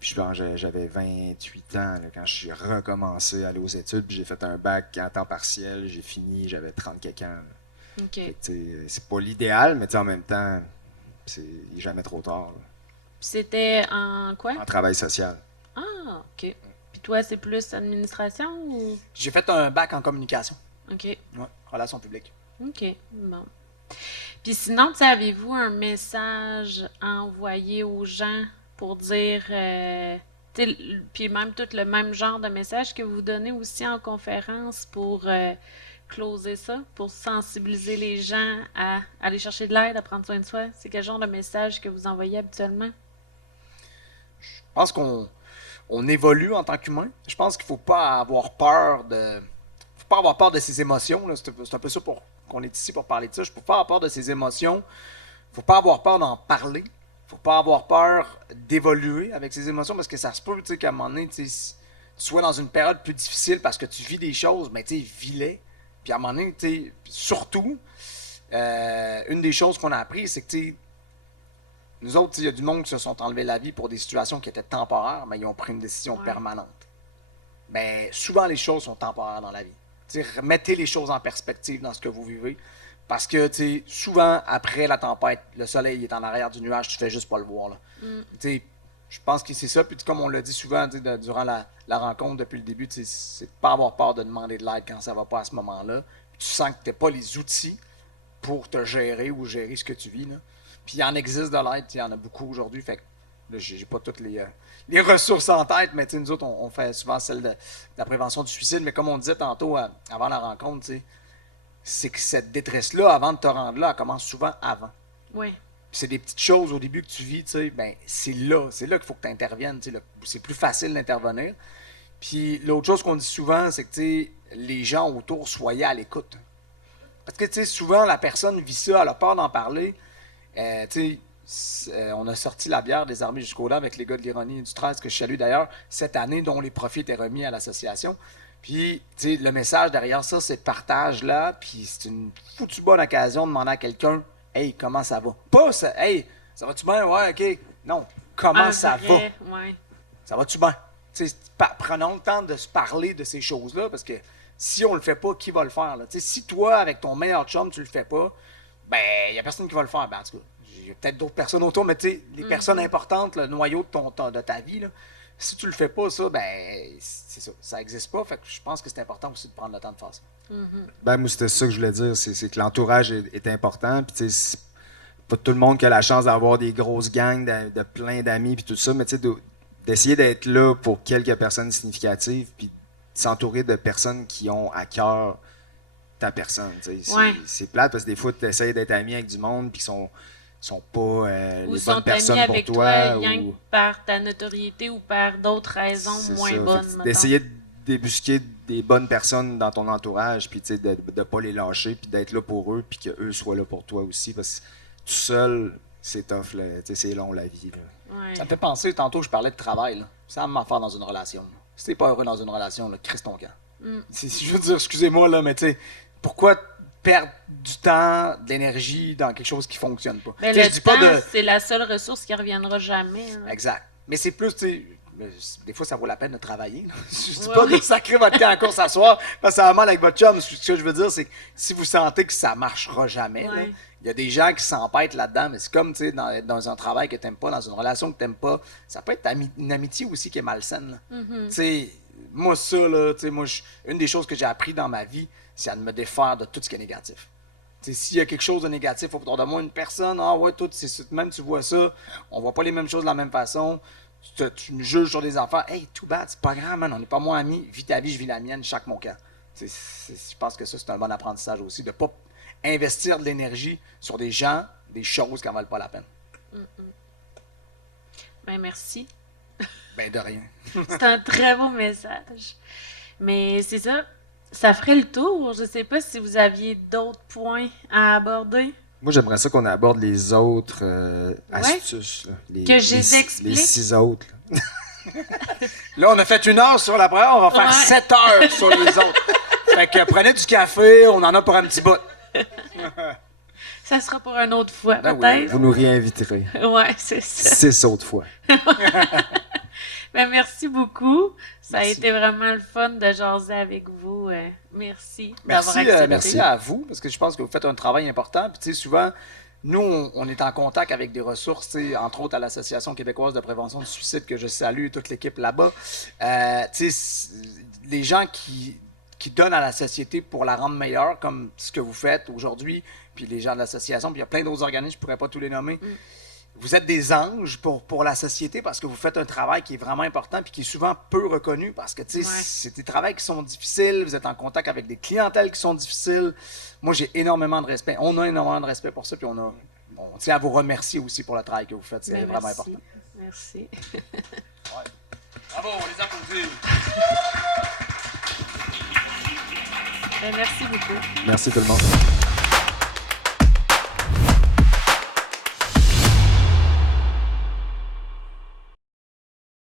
Puis je pense que j'avais 28 ans là, quand je suis recommencé à aller aux études. Puis j'ai fait un bac en temps partiel. J'ai fini, j'avais 30 quelques ans. Là. OK. Fait que, tu sais, c'est pas l'idéal, mais tu sais, en même temps, il est jamais trop tard. Là. Puis c'était en quoi? En travail social. Ah, OK. Puis toi, c'est plus administration ou... J'ai fait un bac en communication. OK. Ouais, relations publiques. OK. Bon. Puis sinon, tu sais, avez-vous un message à envoyer aux gens pour dire... tu sais, puis même tout le même genre de message que vous donnez aussi en conférence pour closer ça, pour sensibiliser les gens à aller chercher de l'aide, à prendre soin de soi? C'est quel genre de message que vous envoyez habituellement? Je pense qu'on évolue en tant qu'humain. Je pense qu'il faut pas avoir peur de ses émotions. Là. C'est un peu ça qu'on est ici pour parler de ça. Il ne faut pas avoir peur de ses émotions. Il ne faut pas avoir peur d'en parler. Il ne faut pas avoir peur d'évoluer avec ses émotions parce que ça se peut qu'à un moment donné, tu sois dans une période plus difficile parce que tu vis des choses, mais tu vis-les. Puis à un moment donné, surtout, une des choses qu'on a appris, c'est que nous autres, il y a du monde qui se sont enlevés la vie pour des situations qui étaient temporaires, mais ils ont pris une décision permanente. Mais souvent, les choses sont temporaires dans la vie. Remettez les choses en perspective dans ce que vous vivez. Parce que souvent, après la tempête, le soleil est en arrière du nuage, tu fais juste pas le voir. Là. Je pense que c'est ça. Puis comme on l'a dit souvent durant la rencontre depuis le début, c'est de ne pas avoir peur de demander de l'aide quand ça va pas à ce moment-là. Puis tu sens que tu n'as pas les outils pour te gérer ou gérer ce que tu vis. Là. Puis il en existe de l'aide, il y en a beaucoup aujourd'hui. Fait que là, j'ai pas toutes les ressources en tête, mais nous autres, on fait souvent celle de la prévention du suicide. Mais comme on disait tantôt avant la rencontre, c'est que cette détresse-là, avant de te rendre là, elle commence souvent avant. Oui. Puis c'est des petites choses au début que tu vis, ben, c'est là qu'il faut que tu interviennes. C'est plus facile d'intervenir. Puis l'autre chose qu'on dit souvent, c'est que les gens autour, soyez à l'écoute. Parce que souvent, la personne vit ça, elle a peur d'en parler. On a sorti la bière des armées jusqu'au-là avec les gars de l'Ironie et du 13, que je salue d'ailleurs, cette année, dont les profits étaient remis à l'association. Puis, le message derrière ça, c'est partage-là, puis c'est une foutue bonne occasion de demander à quelqu'un « Hey, comment ça va? » Pas ça, « Hey, ça va-tu bien? Ouais, OK. » Non, « Comment ça va? » Ouais. Ça va-tu bien? Prenons le temps de se parler de ces choses-là, parce que si on le fait pas, qui va le faire? Là? Si toi, avec ton meilleur chum, tu le fais pas, ben, il n'y a personne qui va le faire. Ben, en tout cas, il y a peut-être d'autres personnes autour, mais tu sais, les personnes importantes, le noyau de ta vie, là, si tu le fais pas, ça, ben, c'est ça. Ça n'existe pas. Fait que je pense que c'est important aussi de prendre le temps de faire ça. Ben, moi, c'était ça que je voulais dire. C'est que l'entourage est important. Puis, tu sais, c'est pas tout le monde qui a la chance d'avoir des grosses gangs de plein d'amis, puis tout ça. Mais, tu sais, d'essayer d'être là pour quelques personnes significatives, puis de s'entourer de personnes qui ont à cœur ta personne. Tu sais. Ouais. C'est plate parce que des fois, tu essaies d'être ami avec du monde, puis qui sont pas Ou les sont bonnes personnes amis pour avec toi. rien que par ta notoriété ou par d'autres raisons C'est moins ça. bonnes. Fait que mettons. d'essayer de débusquer des bonnes personnes dans ton entourage, puis tu sais, de ne pas les lâcher, puis d'être là pour eux, puis qu'eux soient là pour toi aussi. Parce que tout seul, c'est tough, là. Tu sais, c'est long la vie. Là. Ouais. Ça me fait penser, tantôt, je parlais de travail. Là. Ça me faire dans une relation. Là. Si t'es pas heureux dans une relation, là, crisse ton camp. Je veux dire, excusez-moi, là, mais tu sais, pourquoi perdre du temps, de l'énergie dans quelque chose qui fonctionne pas? Mais Tu sais, le je dis pas temps, de... c'est la seule ressource qui reviendra jamais. Là. Exact. Mais c'est plus, tu sais, des fois, ça vaut la peine de travailler. Là. Je dis Ouais, pas ouais. de sacrer votre camp en course à soir parce que ça va mal avec votre chum. Ce que je veux dire, c'est que si vous sentez que ça marchera jamais, là, Ouais. il y a des gens qui s'empêtent là-dedans, mais c'est comme, tu sais, dans un travail que t'aimes pas, dans une relation que t'aimes pas, ça peut être une amitié aussi qui est malsaine. Là. Tu sais, moi, ça, là, tu sais, une des choses que j'ai appris dans ma vie, c'est à me défaire de tout ce qui est négatif. Tu sais, s'il y a quelque chose de négatif autour de moi, une personne, ah ouais, toi, même tu vois ça, on voit pas les mêmes choses de la même façon, tu me juges sur des affaires, hey, too bad, c'est pas grave, man, on n'est pas moins amis, vis ta vie, je vis la mienne, chaque mon camp. Je pense que ça, c'est un bon apprentissage aussi, de ne pas investir de l'énergie sur des gens, des choses qui n'en valent pas la peine. Ben, merci. Ben, de rien. C'est un très beau message. Mais c'est ça. Ça ferait le tour. Je sais pas si vous aviez d'autres points à aborder. Moi, j'aimerais ça qu'on aborde les autres astuces. Là. Que je les explique. Les 6 autres. Là. Là, on a fait 1 heure sur la première, on va faire Ouais. 7 heures sur les autres. Fait que prenez du café, on en a pour un petit bout. Ça sera pour une autre fois, Ben oui. peut-être. Vous nous réinviterez. Ouais, c'est ça. 6 autres fois. Ben, merci beaucoup. Ça Merci. a été vraiment le fun de jaser avec vous. Merci d'avoir Merci, accepté. merci à vous, parce que je pense que vous faites un travail important. Puis, tu sais, souvent, nous, on est en contact avec des ressources, tu sais, entre autres à l'Association québécoise de prévention du suicide, que je salue, toute l'équipe là-bas. Tu sais, les gens qui donnent à la société pour la rendre meilleure, comme ce que vous faites aujourd'hui, puis les gens de l'association, puis il y a plein d'autres organismes, je ne pourrais pas tous les nommer. Vous êtes des anges pour la société parce que vous faites un travail qui est vraiment important puis qui est souvent peu reconnu parce que, tu sais, Ouais. c'est des travails qui sont difficiles, vous êtes en contact avec des clientèles qui sont difficiles. Moi, j'ai énormément de respect. On a énormément de respect pour ça puis on tient à vous remercier aussi pour le travail que vous faites. C'est Ben, vraiment merci. important. Merci. Bravo, on les applaudit. Ben, merci beaucoup. Merci tout le monde.